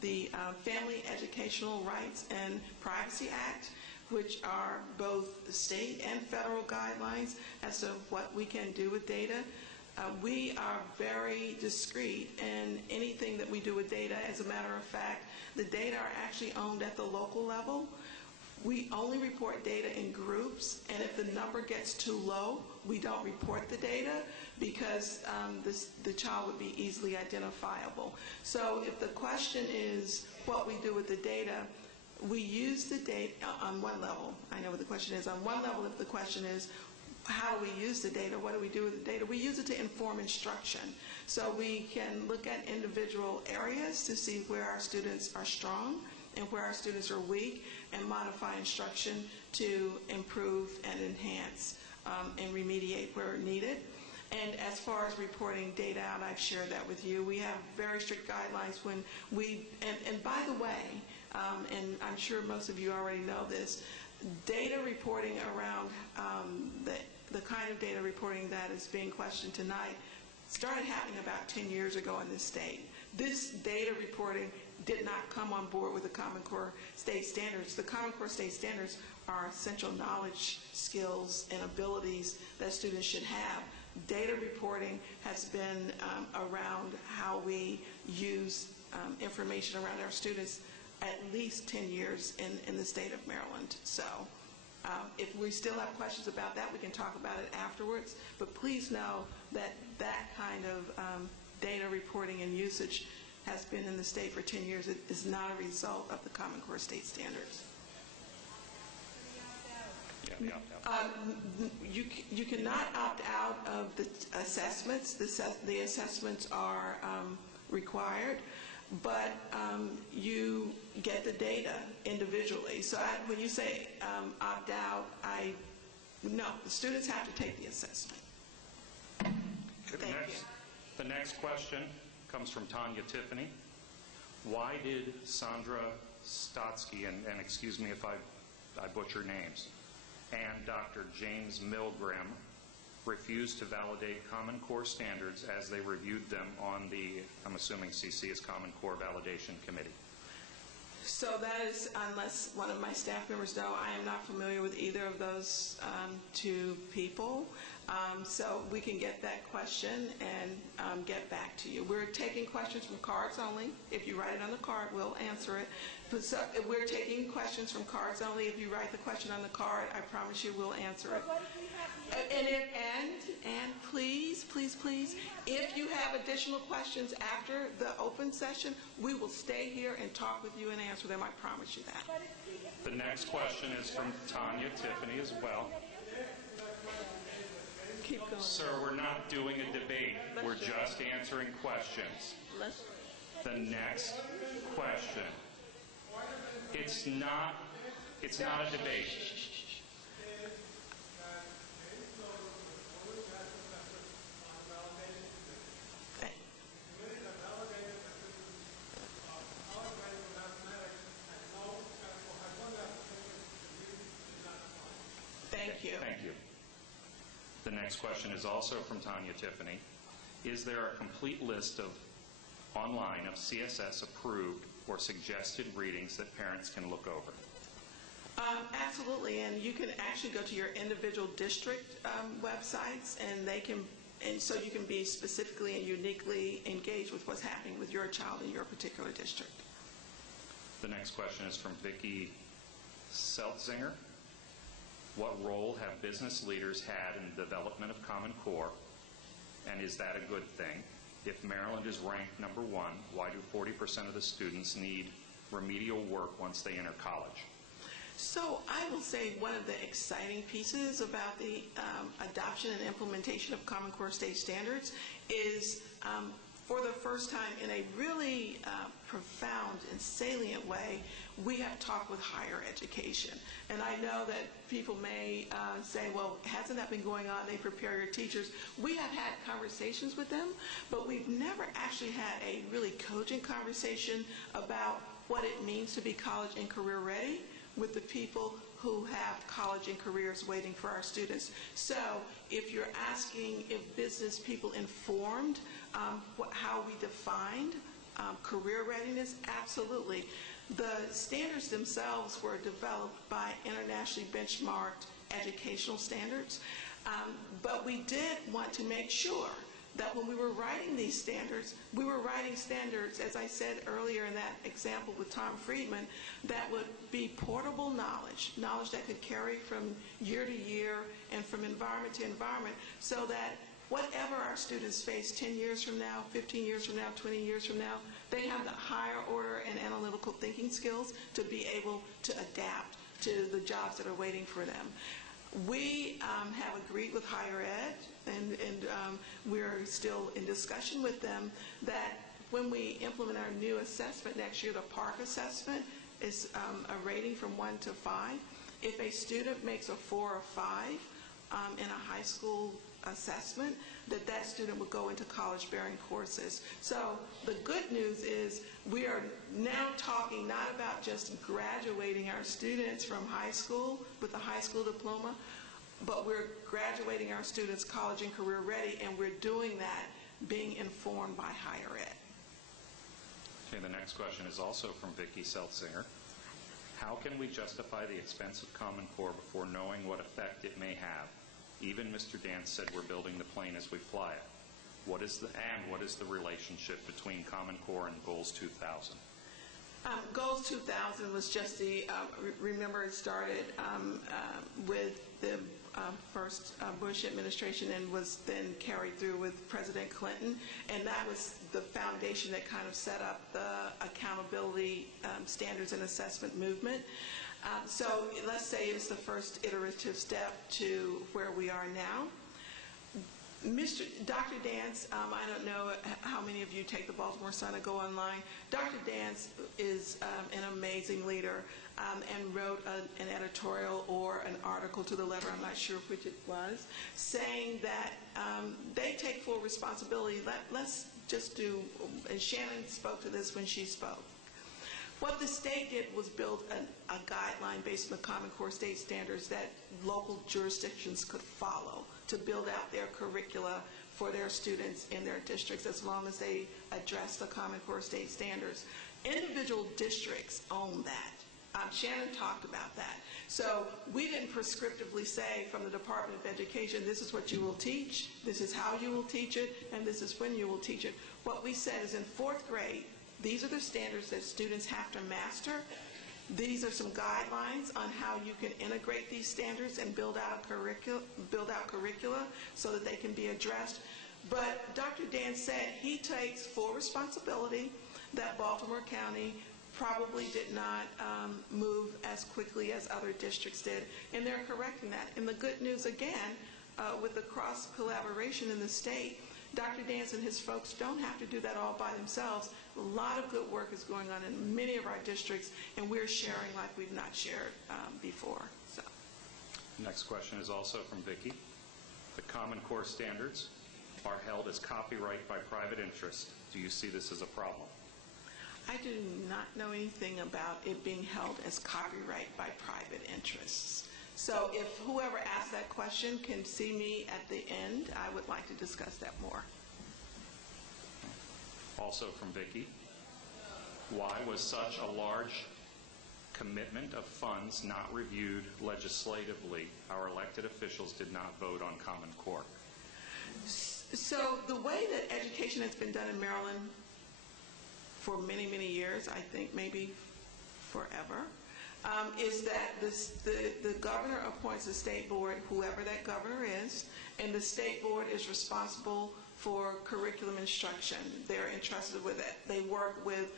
the Family Educational Rights and Privacy Act, which are both state and federal guidelines as to what we can do with data. We are very discreet in anything that we do with data. As a matter of fact, the data are actually owned at the local level. We only report data in groups, and if the number gets too low, we don't report the data because the child would be easily identifiable. So if the question is what we do with the data, we use the data on one level. I know what the question is. On one level, if the question is, how do we use the data? What do we do with the data? We use it to inform instruction. So we can look at individual areas to see where our students are strong and where our students are weak, and modify instruction to improve and enhance and remediate where needed. And as far as reporting data out, I've shared that with you. We have very strict guidelines when we, and by the way, and I'm sure most of you already know this, data reporting around the kind of data reporting that is being questioned tonight started happening about 10 years ago in this state. This data reporting did not come on board with the Common Core state standards. The Common Core state standards are essential knowledge, skills, and abilities that students should have. Data reporting has been around how we use information around our students at least 10 years in the state of Maryland. So if we still have questions about that, we can talk about it afterwards. But please know that that kind of data reporting and usage has been in the state for 10 years. It is not a result of the Common Core state standards. You cannot opt out of the assessments. The assessments are required, but you get the data individually. So when you say opt out, no, the students have to take the assessment. Thank you. The next question comes from Tanya Tiffany. Why did Sandra Stotsky, and excuse me if I butcher names, and Dr. James Milgram refused to validate Common Core standards as they reviewed them on the, I'm assuming CC is Common Core Validation Committee? So that is, unless one of my staff members know, I am not familiar with either of those two people. So we can get that question and get back to you. We're taking questions from cards only. If you write it on the card, we'll answer it. But so we're taking questions from cards only. If you write the question on the card, I promise you we'll answer it. And please, please, please, if you have additional questions after the open session, we will stay here and talk with you and answer them. I promise you that. The next question is from Tanya Tiffany as well. Keep going. Sir, we're not doing a debate. We're just answering questions. The next question. It's not a debate. Thank you. Thank you. The next question is also from Tanya Tiffany. Is there a complete list of online of CSS approved or suggested readings that parents can look over? Absolutely, and you can actually go to your individual district websites, and so you can be specifically and uniquely engaged with what's happening with your child in your particular district. The next question is from Vicki Seltzinger. What role have business leaders had in the development of Common Core, and is that a good thing? If Maryland is ranked number 1, why do 40% of the students need remedial work once they enter college? So I will say one of the exciting pieces about the adoption and implementation of Common Core state standards is for the first time in a really profound and salient way, we have talked with higher education. And I know that people may say, well, hasn't that been going on? They prepare your teachers. We have had conversations with them, but we've never actually had a really cogent conversation about what it means to be college and career ready with the people who have college and careers waiting for our students. So if you're asking if business people informed how we defined career readiness, absolutely. The standards themselves were developed by internationally benchmarked educational standards, but we did want to make sure that when we were writing these standards, we were writing standards, as I said earlier in that example with Tom Friedman, that would be portable knowledge, knowledge that could carry from year to year and from environment to environment, so that whatever our students face 10 years from now, 15 years from now, 20 years from now, they have the higher order and analytical thinking skills to be able to adapt to the jobs that are waiting for them. We have agreed with higher ed, and we're still in discussion with them, that when we implement our new assessment next year, the PARC assessment is a rating from 1 to 5. If a student makes a 4 or 5 in a high school assessment, that student would go into college-bearing courses. So the good news is we are now talking not about just graduating our students from high school with a high school diploma, but we're graduating our students college and career ready, and we're doing that being informed by higher ed. Okay, the next question is also from Vicki Seltzinger. How can we justify the expense of Common Core before knowing what effect it may have? Even Mr. Dance said we're building the plane as we fly it. What is the relationship between Common Core and Goals 2000? Goals 2000 was just the, remember it started with the first Bush administration and was then carried through with President Clinton, and that was the foundation that kind of set up the accountability standards and assessment movement. So let's say it's the first iterative step to where we are now. Dr. Dance, I don't know how many of you take the Baltimore Sun or go online. Dr. Dance is an amazing leader and wrote an editorial or an article to the letter, I'm not sure which it was, saying that they take full responsibility. Let's just do, and Shannon spoke to this when she spoke. What the state did was build a guideline based on the Common Core state standards that local jurisdictions could follow to build out their curricula for their students in their districts, as long as they address the Common Core state standards. Individual districts own that. Shannon talked about that. So we didn't prescriptively say from the Department of Education, this is what you will teach, this is how you will teach it, and this is when you will teach it. What we said is in 4th grade, these are the standards that students have to master. These are some guidelines on how you can integrate these standards and build out curricula so that they can be addressed. But Dr. Dan said he takes full responsibility that Baltimore County probably did not move as quickly as other districts did, and they're correcting that. And the good news, again, with the cross-collaboration in the state, Dr. Dance and his folks don't have to do that all by themselves. A lot of good work is going on in many of our districts, and we're sharing like we've not shared before. So. Next question is also from Vicki. The Common Core standards are held as copyright by private interest. Do you see this as a problem? I do not know anything about it being held as copyright by private interests. So if whoever asked that question can see me at the end, I would like to discuss that more. Also from Vicki, why was such a large commitment of funds not reviewed legislatively, our elected officials did not vote on Common Core. So the way that education has been done in Maryland for many, many years, I think maybe forever, is that the governor appoints a state board, whoever that governor is, and the state board is responsible for curriculum instruction. They're entrusted with it. They work with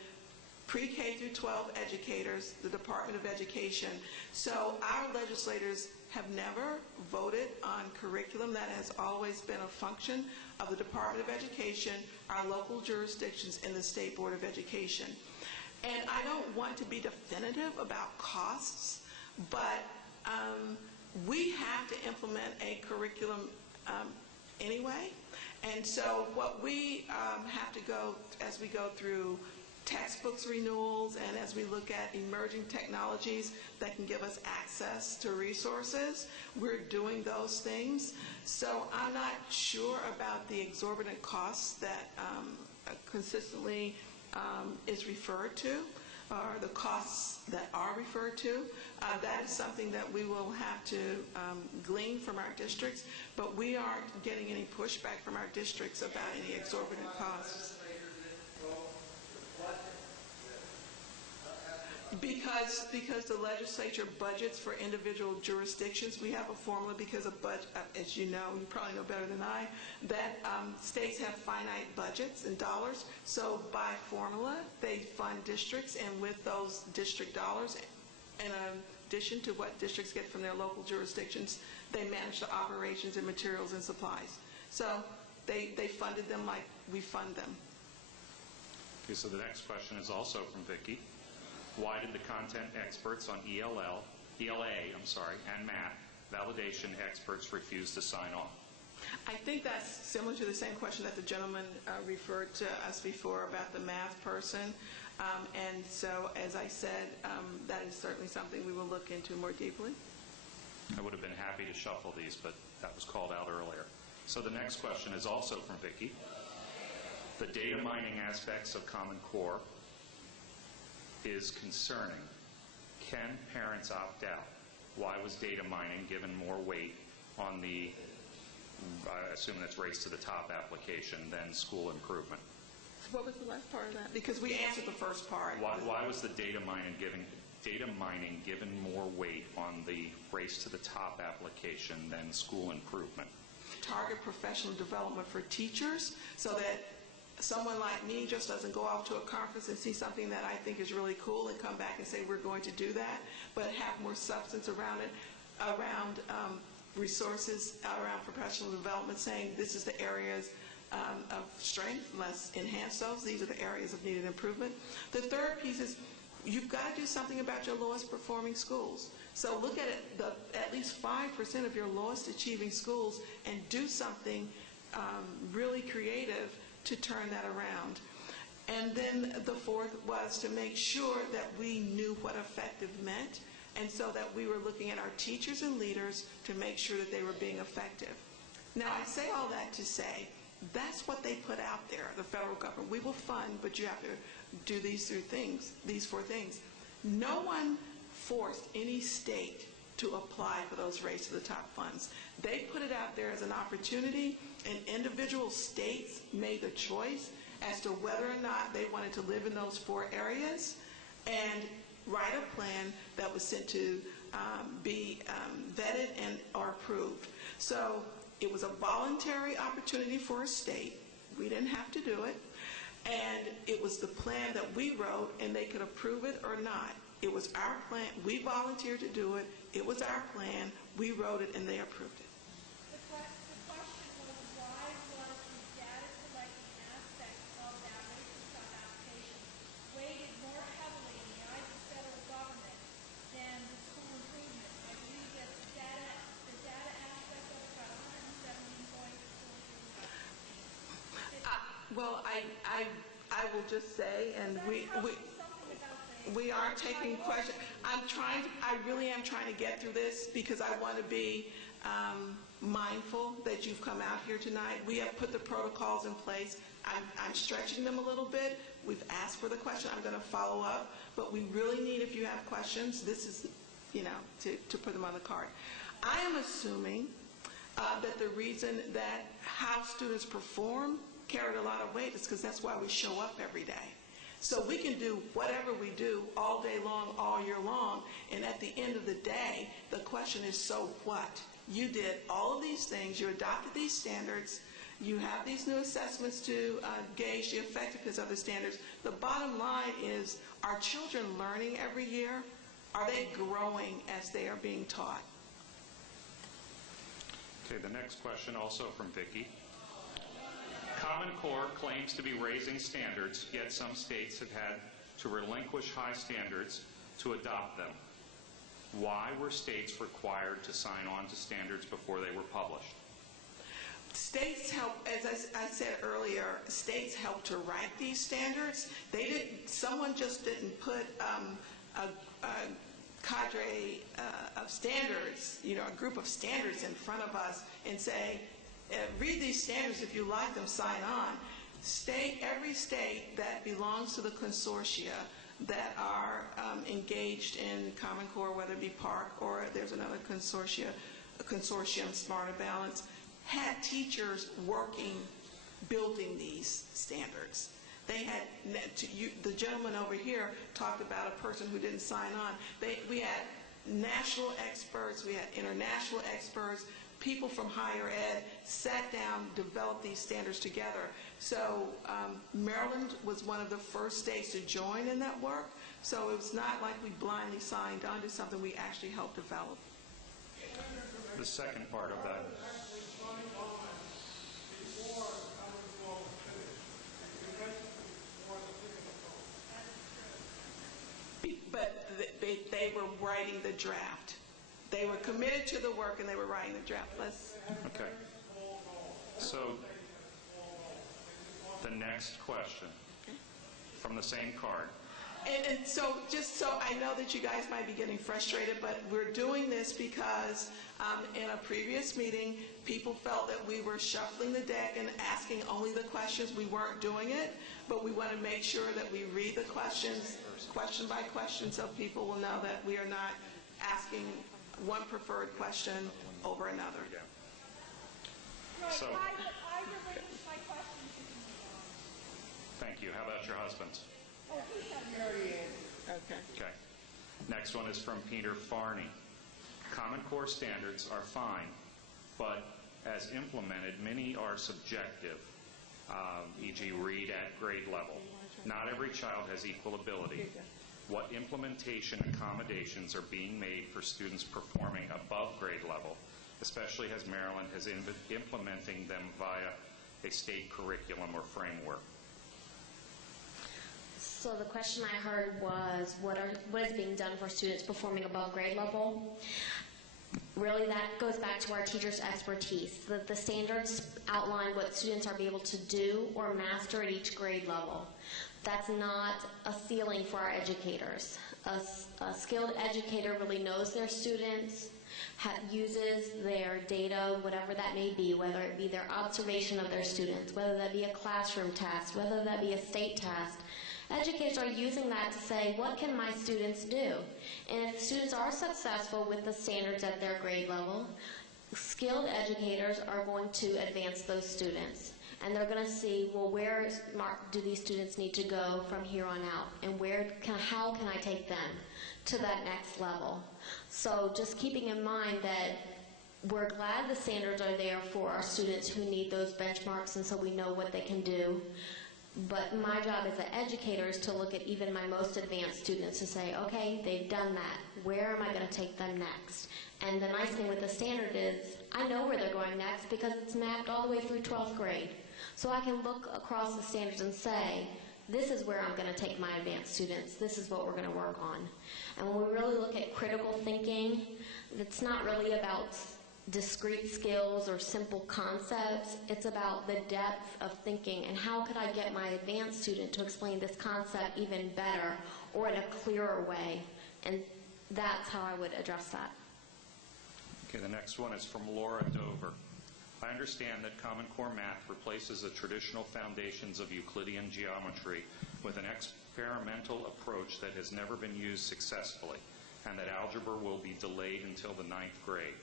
pre-K through 12 educators, the Department of Education. So our legislators have never voted on curriculum. That has always been a function of the Department of Education, our local jurisdictions, and the State Board of Education. And I don't want to be definitive about costs, but we have to implement a curriculum anyway. And so what we have to go, as we go through textbooks renewals and as we look at emerging technologies that can give us access to resources, we're doing those things. So I'm not sure about the exorbitant costs that consistently is referred to, or the costs that are referred to. That is something that we will have to glean from our districts, but we aren't getting any pushback from our districts about any exorbitant costs. Because the legislature budgets for individual jurisdictions, we have a formula because of budget, as you know, you probably know better than I, that states have finite budgets in dollars. So by formula, they fund districts, and with those district dollars, in addition to what districts get from their local jurisdictions, they manage the operations and materials and supplies. So they funded them like we fund them. Okay, so the next question is also from Vicki. Why did the content experts on ELA, and math validation experts refuse to sign off? I think that's similar to the same question that the gentleman referred to us before about the math person. And so, as I said, that is certainly something we will look into more deeply. I would have been happy to shuffle these, but that was called out earlier. So the next question is also from Vicki. The data mining aspects of Common Core is concerning. Can parents opt out? Why was data mining given more weight on the, I assume that's race to the top application, than school improvement? What was the last part of that? Because we answered the first part. Why was the data mining given more weight on the race to the top application than school improvement? Target professional development for teachers so that someone like me just doesn't go off to a conference and see something that I think is really cool and come back and say we're going to do that, but have more substance around it, around resources, around professional development, saying this is the areas of strength, let's enhance those. These are the areas of needed improvement. The third piece is you've got to do something about your lowest performing schools. So look at it, at least 5% of your lowest achieving schools, and do something really creative to turn that around. And then the fourth was to make sure that we knew what effective meant, and so that we were looking at our teachers and leaders to make sure that they were being effective. Now, I say all that to say that's what they put out there, the federal government. We will fund, but you have to do these four things. No one forced any state to apply for those race to the top funds. They put it out there as an opportunity, and individual states made the choice as to whether or not they wanted to live in those four areas and write a plan that was sent to be vetted and or approved. So it was a voluntary opportunity for a state. We didn't have to do it. And it was the plan that we wrote, and they could approve it or not. It was our plan. We volunteered to do it. It was our plan. We wrote it, and they approved it. The question was, why was the data collecting aspect of that race-to-top application weighted more heavily in the eyes of the federal government than the school improvement? I believe that the data aspect of it got 170 points for school improvement. Well, I will just say, and we are taking questions. I really am trying to get through this because I want to be mindful that you've come out here tonight. We have put the protocols in place. I'm stretching them a little bit, we've asked for the question. I'm going to follow up, but we really need, if you have questions, this is, to put them on the card. I am assuming that the reason that how students perform carried a lot of weight is because that's why we show up every day. So we can do whatever we do all day long, all year long, and at the end of the day, the question is, so what? You did all of these things, you adopted these standards, you have these new assessments to gauge the effectiveness of the standards. The bottom line is, are children learning every year? Are they growing as they are being taught? Okay, the next question also from Vicki. Common Core claims to be raising standards, yet some states have had to relinquish high standards to adopt them. Why were states required to sign on to standards before they were published? States help, as I said earlier, states help to write these standards. Someone just didn't put a cadre of standards, a group of standards in front of us and say, read these standards, if you like them, sign on. Every state that belongs to the consortia that are engaged in Common Core, whether it be PARC or there's another consortium, Smarter Balance, had teachers working, building these standards. They had, the gentleman over here talked about a person who didn't sign on. We had national experts, we had international experts, people from higher ed sat down, developed these standards together. So Maryland was one of the first states to join in that work. So it was not like we blindly signed on to something, we actually helped develop. The second part of that. But they were writing the draft. They were committed to the work and they were writing the draft. Okay. So the next question from the same card. And so, just so I know that you guys might be getting frustrated, but we're doing this because in a previous meeting, people felt that we were shuffling the deck and asking only the questions. We weren't doing it, but we want to make sure that we read the questions question by question so people will know that we are not asking one preferred question over another. So, I relinquish my question to you. thank you. How about your husband's? Oh, he's not here. Okay. Next one is from Peter Farney. Common Core standards are fine, but as implemented, many are subjective, e.g. read at grade level. Not every child has equal ability. What implementation accommodations are being made for students performing above grade level, especially as Maryland is implementing them via a state curriculum or framework? So the question I heard was, what is being done for students performing above grade level? Really, that goes back to our teachers' expertise. The standards outline what students are able to do or master at each grade level. That's not a ceiling for our educators. A skilled educator really knows their students, uses their data, whatever that may be, whether it be their observation of their students, whether that be a classroom test, whether that be a state test. Educators are using that to say, what can my students do? And if students are successful with the standards at their grade level, skilled educators are going to advance those students. And they're going to see, well, where do these students need to go from here on out? And how can I take them to that next level? So just keeping in mind that we're glad the standards are there for our students who need those benchmarks, and so we know what they can do. But my job as an educator is to look at even my most advanced students to say, okay, they've done that. Where am I going to take them next? And the nice thing with the standard is I know where they're going next because it's mapped all the way through 12th grade. So I can look across the standards and say, this is where I'm going to take my advanced students. This is what we're going to work on. And when we really look at critical thinking, it's not really about discrete skills or simple concepts. It's about the depth of thinking and how could I get my advanced student to explain this concept even better or in a clearer way. And that's how I would address that. Okay, the next one is from Laura Dover. I understand that Common Core Math replaces the traditional foundations of Euclidean geometry with an experimental approach that has never been used successfully, and that algebra will be delayed until the 9th grade.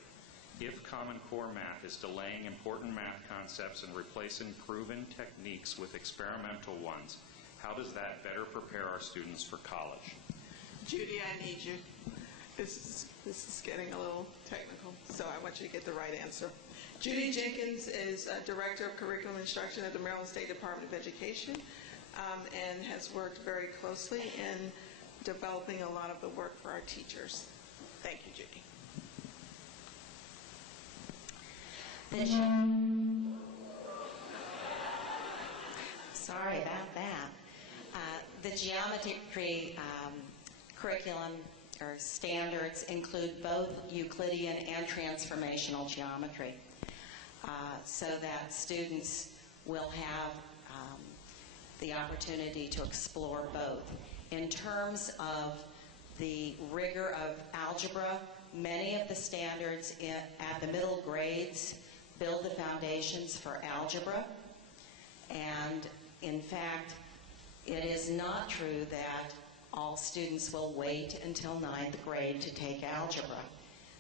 If Common Core math is delaying important math concepts and replacing proven techniques with experimental ones, how does that better prepare our students for college? Judy, I need you. This is getting a little technical, so I want you to get the right answer. Judy Jenkins is Director of Curriculum Instruction at the Maryland State Department of Education and has worked very closely in developing a lot of the work for our teachers. Thank you, Judy. Sorry about that. The geometry curriculum or standards include both Euclidean and transformational geometry, so that students will have the opportunity to explore both. In terms of the rigor of algebra, many of the standards at the middle grades build the foundations for algebra, and in fact, it is not true that all students will wait until 9th grade to take algebra.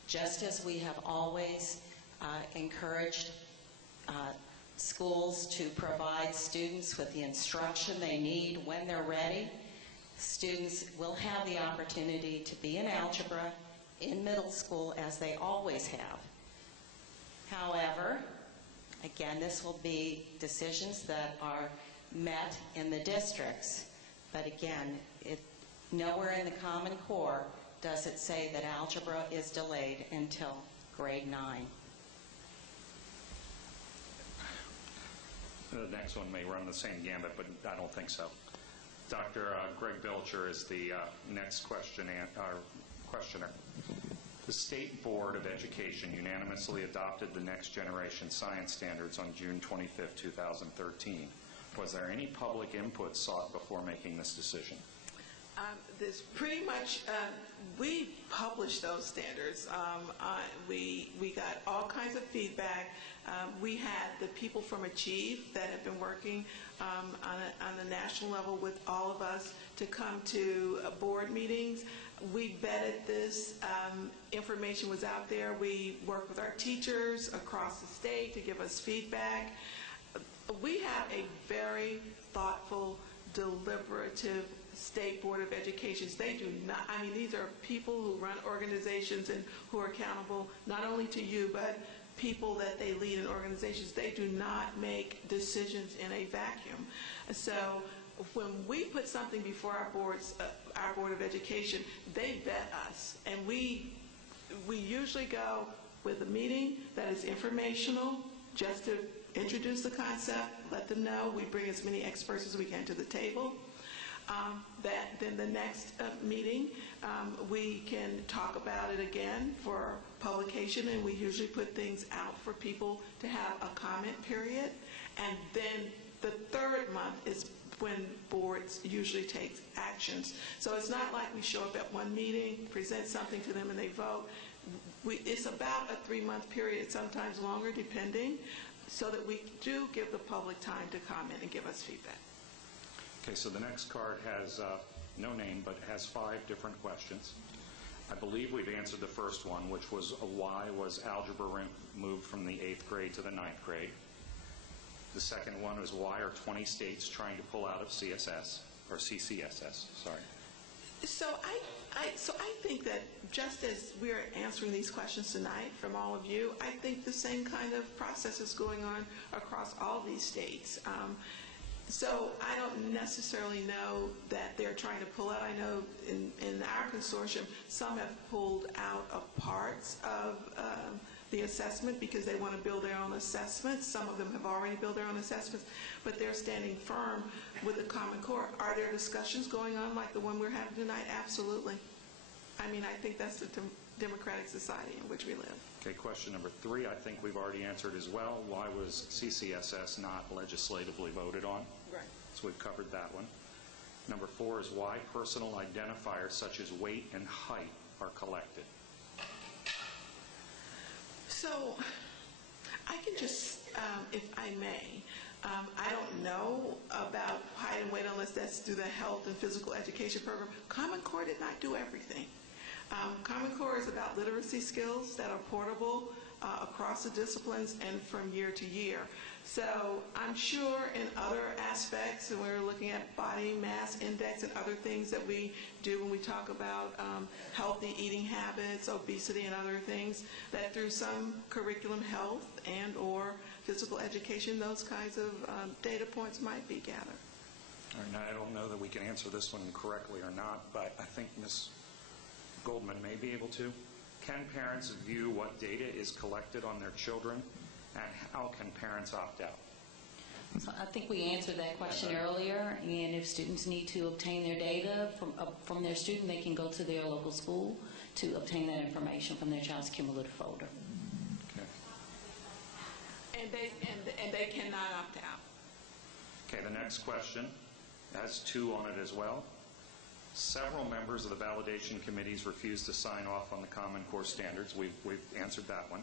Just as we have always encouraged schools to provide students with the instruction they need when they're ready, students will have the opportunity to be in algebra in middle school as they always have. However, again, this will be decisions that are met in the districts, but again, nowhere in the Common Core does it say that algebra is delayed until grade 9. The next one may run the same gambit, but I don't think so. Dr. Greg Belcher is the next questioner. The State Board of Education unanimously adopted the Next Generation Science Standards on June 25, 2013. Was there any public input sought before making this decision? There's pretty much, we published those standards. We got all kinds of feedback. We had the people from Achieve that have been working on the national level with all of us to come to board meetings. We vetted this. Information was out there. We worked with our teachers across the state to give us feedback. We have a very thoughtful, deliberative State Board of Education. They do not, I mean, these are people who run organizations and who are accountable not only to you, but people that they lead in organizations. They do not make decisions in a vacuum. So when we put something before our Board of Education, they vet us. And we usually go with a meeting that is informational, just to introduce the concept, let them know. We bring as many experts as we can to the table. Then the next meeting, we can talk about it again for publication, and we usually put things out for people to have a comment period. And then the third month is when boards usually take actions. So it's not like we show up at one meeting, present something to them, and they vote. It's about a 3-month period, sometimes longer, depending, so that we do give the public time to comment and give us feedback. Okay, so the next card has no name, but has 5 different questions. I believe we've answered the first one, which was why was algebra moved from the 8th grade to the 9th grade? The second one is why are 20 states trying to pull out of CSS, or CCSS, sorry. So I think that just as we are answering these questions tonight from all of you, I think the same kind of process is going on across all these states. So I don't necessarily know that they're trying to pull out. I know in our consortium, some have pulled out of parts of the assessment because they want to build their own assessments. Some of them have already built their own assessments, but they're standing firm with the Common Core. Are there discussions going on like the one we're having tonight? Absolutely. I mean, I think that's the democratic society in which we live. Okay, question number 3, I think we've already answered as well. Why was CCSS not legislatively voted on? Right. So we've covered that one. Number 4 is why personal identifiers such as weight and height are collected. So I can just, if I may, I don't know about height and weight unless that's through the health and physical education program. Common Core did not do everything. Common Core is about literacy skills that are portable across the disciplines and from year to year. So I'm sure in other aspects, and we're looking at body mass index and other things that we do when we talk about healthy eating habits, obesity, and other things, that through some curriculum health and or physical education, those kinds of data points might be gathered. All right, now, I don't know that we can answer this one correctly or not, but I think Ms. Goldman may be able to. Can parents view what data is collected on their children, and how can parents opt out? So I think we answered that question earlier, and if students need to obtain their data from their student, they can go to their local school to obtain that information from their child's cumulative folder. Okay. And they cannot opt out. Okay, the next question has 2 on it as well. Several members of the validation committees refused to sign off on the Common Core standards. We've answered that one.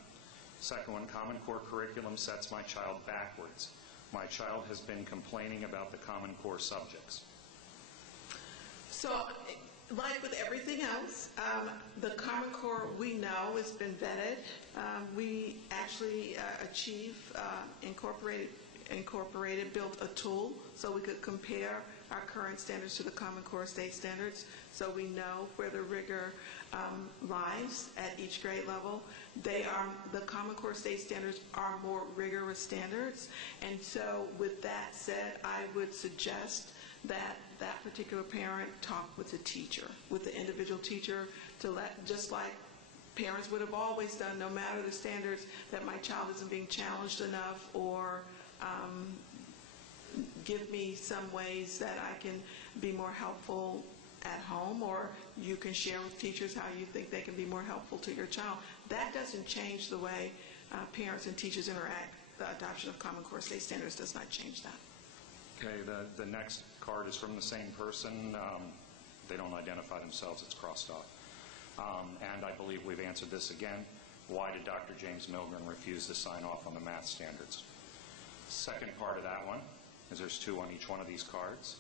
Second one, Common Core curriculum sets my child backwards. My child has been complaining about the Common Core subjects. So, like with everything else, the Common Core, we know, has been vetted. We actually built a tool so we could compare our current standards to the Common Core state standards, so we know where the rigor lies at each grade level. The Common Core state standards are more rigorous standards, and so with that said, I would suggest that that particular parent talk with the teacher, with the individual teacher, just like parents would have always done, no matter the standards, that my child isn't being challenged enough, or give me some ways that I can be more helpful at home, or you can share with teachers how you think they can be more helpful to your child. That doesn't change the way parents and teachers interact. The adoption of Common Core state standards does not change that. Okay, the next card is from the same person. They don't identify themselves, it's crossed off. And I believe we've answered this again. Why did Dr. James Milgren refuse to sign off on the math standards? Second part of that one is there's 2 on each one of these cards.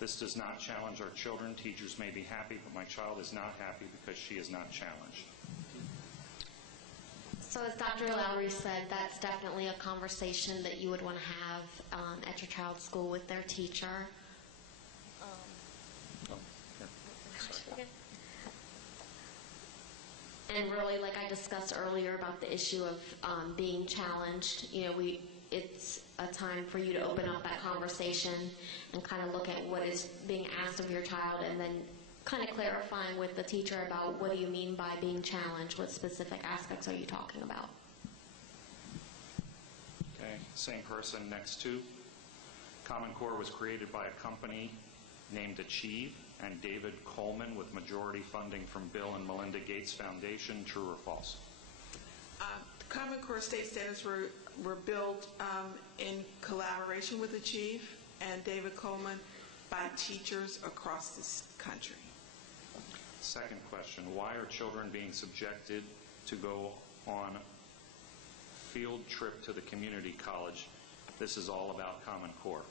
This does not challenge our children. Teachers may be happy, but my child is not happy because she is not challenged. So as Dr. Lowry said, that's definitely a conversation that you would want to have at your child's school with their teacher. And really, like I discussed earlier about the issue of being challenged, it's a time for you to open up that conversation and kind of look at what is being asked of your child, and then kind of clarifying with the teacher about what do you mean by being challenged, what specific aspects are you talking about. Okay, same person next to. Common Core was created by a company named Achieve and David Coleman with majority funding from Bill and Melinda Gates Foundation. True or false? Common Core state standards were built in collaboration with Achieve and David Coleman by teachers across this country. Second question, why are children being subjected to go on field trip to the community college? This is all about Common Core.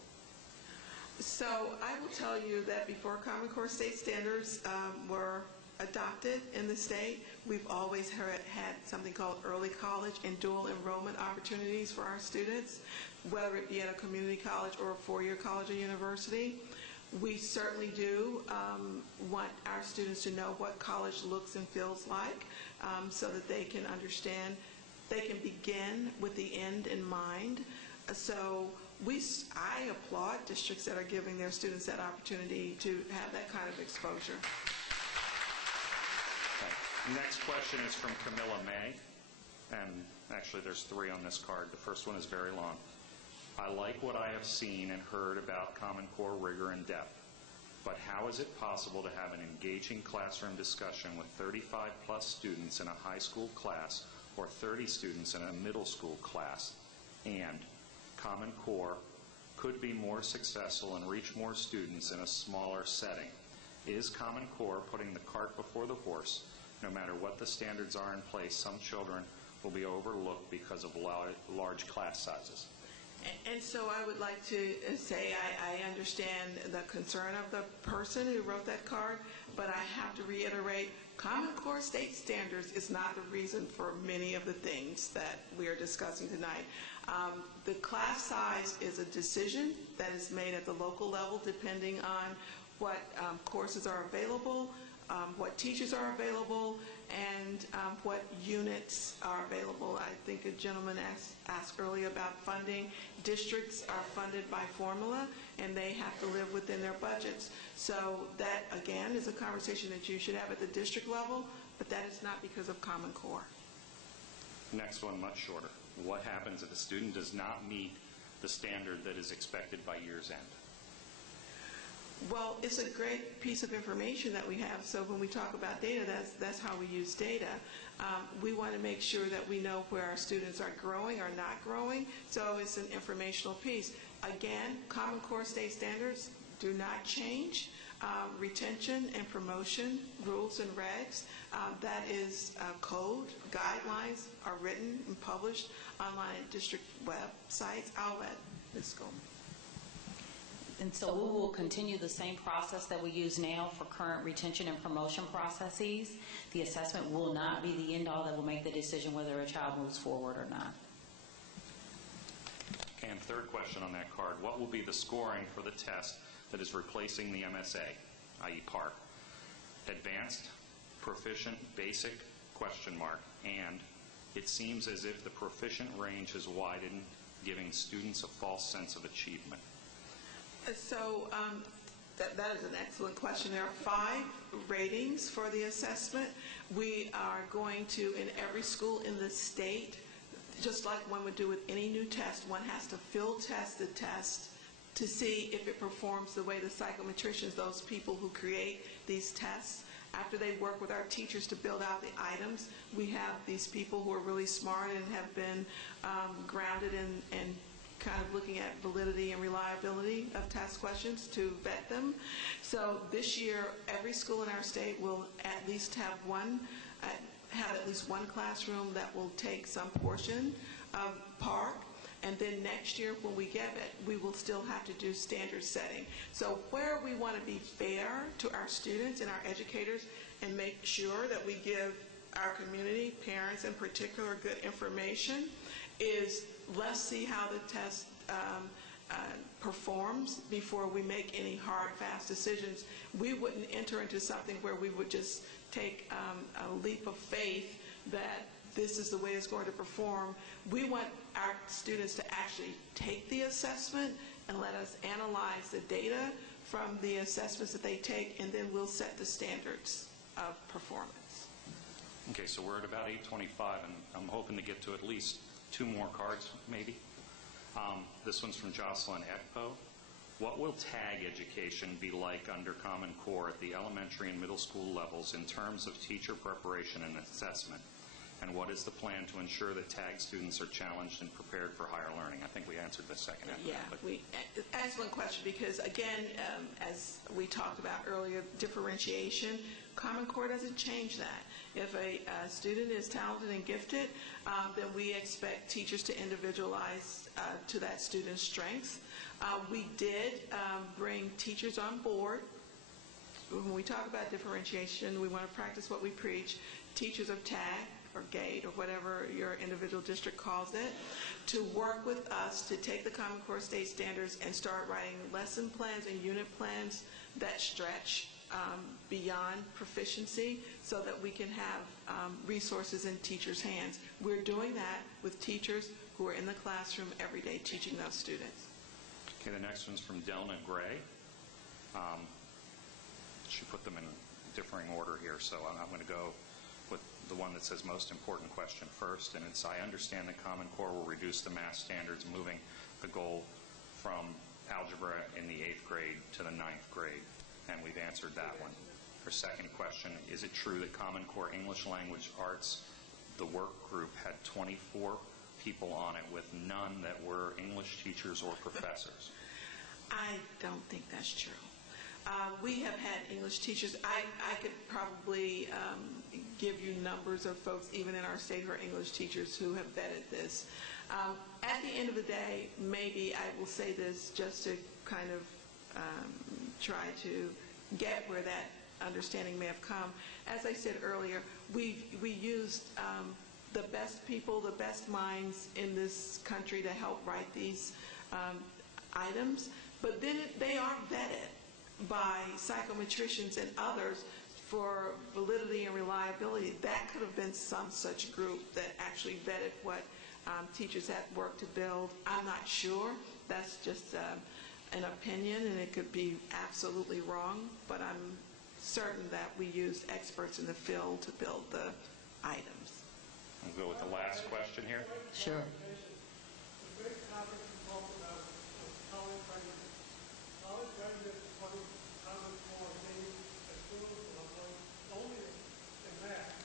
So I will tell you that before Common Core state standards were adopted in the state, we've always had something called early college and dual enrollment opportunities for our students, whether it be at a community college or a four-year college or university. We certainly do want our students to know what college looks and feels like, so that they can understand, they can begin with the end in mind. So I applaud districts that are giving their students that opportunity to have that kind of exposure. Okay. Next question is from Camilla May, and actually there's 3 on this card. The first one is very long. I like what I have seen and heard about Common Core rigor and depth, but how is it possible to have an engaging classroom discussion with 35 plus students in a high school class or 30 students in a middle school class, and Common Core could be more successful and reach more students in a smaller setting? Is Common Core putting the cart before the horse? No matter what the standards are in place, some children will be overlooked because of large class sizes. And so I would like to say I understand the concern of the person who wrote that card, but I have to reiterate, Common Core state standards is not the reason for many of the things that we are discussing tonight. The class size is a decision that is made at the local level depending on what courses are available, what teachers are available, and what units are available. I think a gentleman asked earlier about funding. Districts are funded by formula, and they have to live within their budgets. So that, again, is a conversation that you should have at the district level, but that is not because of Common Core. Next one, much shorter. What happens if a student does not meet the standard that is expected by year's end? Well, it's a great piece of information that we have. So when we talk about data, that's how we use data. We want to make sure that we know where our students are growing or not growing. So it's an informational piece. Again, Common Core state standards do not change. Retention and promotion rules and regs, that is code, guidelines are written and published online at district websites. I'll let Ms. Goldman. And so we will continue the same process that we use now for current retention and promotion processes. The assessment will not be the end-all that will make the decision whether a child moves forward or not. And third question on that card, what will be the scoring for the test that is replacing the MSA, i.e. PARC? Advanced, proficient, basic, question mark, and it seems as if the proficient range has widened, giving students a false sense of achievement. So that is an excellent question. There are 5 ratings for the assessment. We are going to, in every school in the state, just like one would do with any new test, one has to field test the test to see if it performs the way the psychometricians, those people who create these tests, after they work with our teachers to build out the items, we have these people who are really smart and have been grounded in kind of looking at validity and reliability of test questions to vet them. So this year, every school in our state will at least have at least one classroom that will take some portion of PARC. And then next year, when we get it, we will still have to do standard setting. So where we want to be fair to our students and our educators and make sure that we give our community, parents in particular, good information is let's see how the test performs before we make any hard, fast decisions. We wouldn't enter into something where we would just take a leap of faith that this is the way it's going to perform. We want our students to actually take the assessment and let us analyze the data from the assessments that they take, and then we'll set the standards of performance. Okay, so we're at about 8:25, and I'm hoping to get to at least 2 more cards, maybe. This one's from Jocelyn Ekpo. What will tag education be like under Common Core at the elementary and middle school levels in terms of teacher preparation and assessment? And what is the plan to ensure that tag students are challenged and prepared for higher learning? I think we answered the second half. Yeah, excellent question, because again, as we talked about earlier, differentiation, Common Core doesn't change that. If a student is talented and gifted, then we expect teachers to individualize to that student's strengths. We did bring teachers on board. When we talk about differentiation, we want to practice what we preach. Teachers of TAG or GATE or whatever your individual district calls it, to work with us to take the Common Core state standards and start writing lesson plans and unit plans that stretch beyond proficiency so that we can have resources in teachers' hands. We're doing that with teachers who are in the classroom every day teaching those students. Okay, the next one's from Delna Gray. She put them in differing order here, so I'm going to go with the one that says most important question first, and it's, I understand that Common Core will reduce the math standards, moving the goal from algebra in the 8th grade to the 9th grade, and we've answered that one. Her second question, is it true that Common Core English Language Arts, the work group, had 24 people on it with none that were English teachers or professors? I don't think that's true. We have had English teachers. I could probably give you numbers of folks, even in our state, who are English teachers who have vetted this. At the end of the day, maybe I will say this just to kind of try to get where that understanding may have come. As I said earlier, we used the best people, the best minds in this country to help write these items, but then they are vetted by psychometricians and others for validity and reliability. That could have been some such group that actually vetted what teachers had worked to build. I'm not sure. That's just an opinion, and it could be absolutely wrong, but I'm certain that we used experts in the field to build the items. We'll go with the last question here. Sure. The big topic you talked about was college readiness. College readiness is one of the common core things that schools are only in math,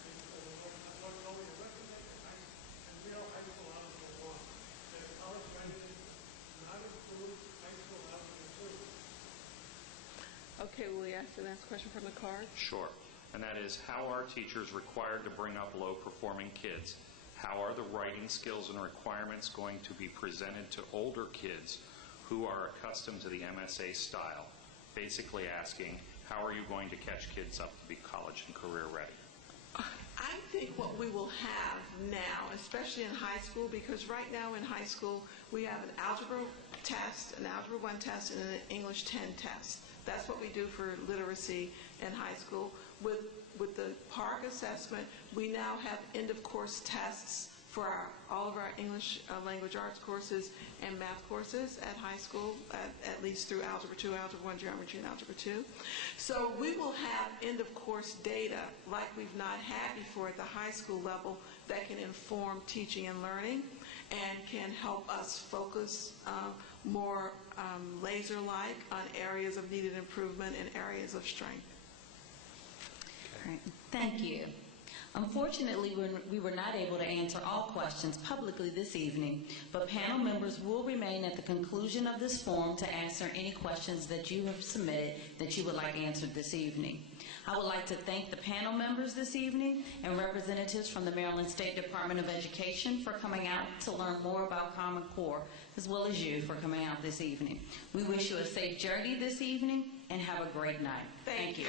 only arithmetic and real high school algebra 1. That college readiness not include high school algebra 2. Okay, will we ask the next question from the card? Sure. And that is, how are teachers required to bring up low-performing kids? How are the writing skills and requirements going to be presented to older kids who are accustomed to the MSA style? Basically asking, how are you going to catch kids up to be college and career ready? I think what we will have now, especially in high school, because right now in high school we have an algebra test, an algebra 1 test, and an English 10 test. That's what we do for literacy in high school. With the PARC assessment, we now have end-of-course tests for all of our English language arts courses and math courses at high school, at least through Algebra 2, Algebra 1, Geometry, and Algebra 2. So we will have end-of-course data like we've not had before at the high school level that can inform teaching and learning and can help us focus more laser-like on areas of needed improvement and areas of strength. Right. Thank you. Unfortunately, we were not able to answer all questions publicly this evening, but panel members will remain at the conclusion of this forum to answer any questions that you have submitted that you would like answered this evening. I would like to thank the panel members this evening and representatives from the Maryland State Department of Education for coming out to learn more about Common Core, as well as you for coming out this evening. We wish you a safe journey this evening and have a great night. Thank you.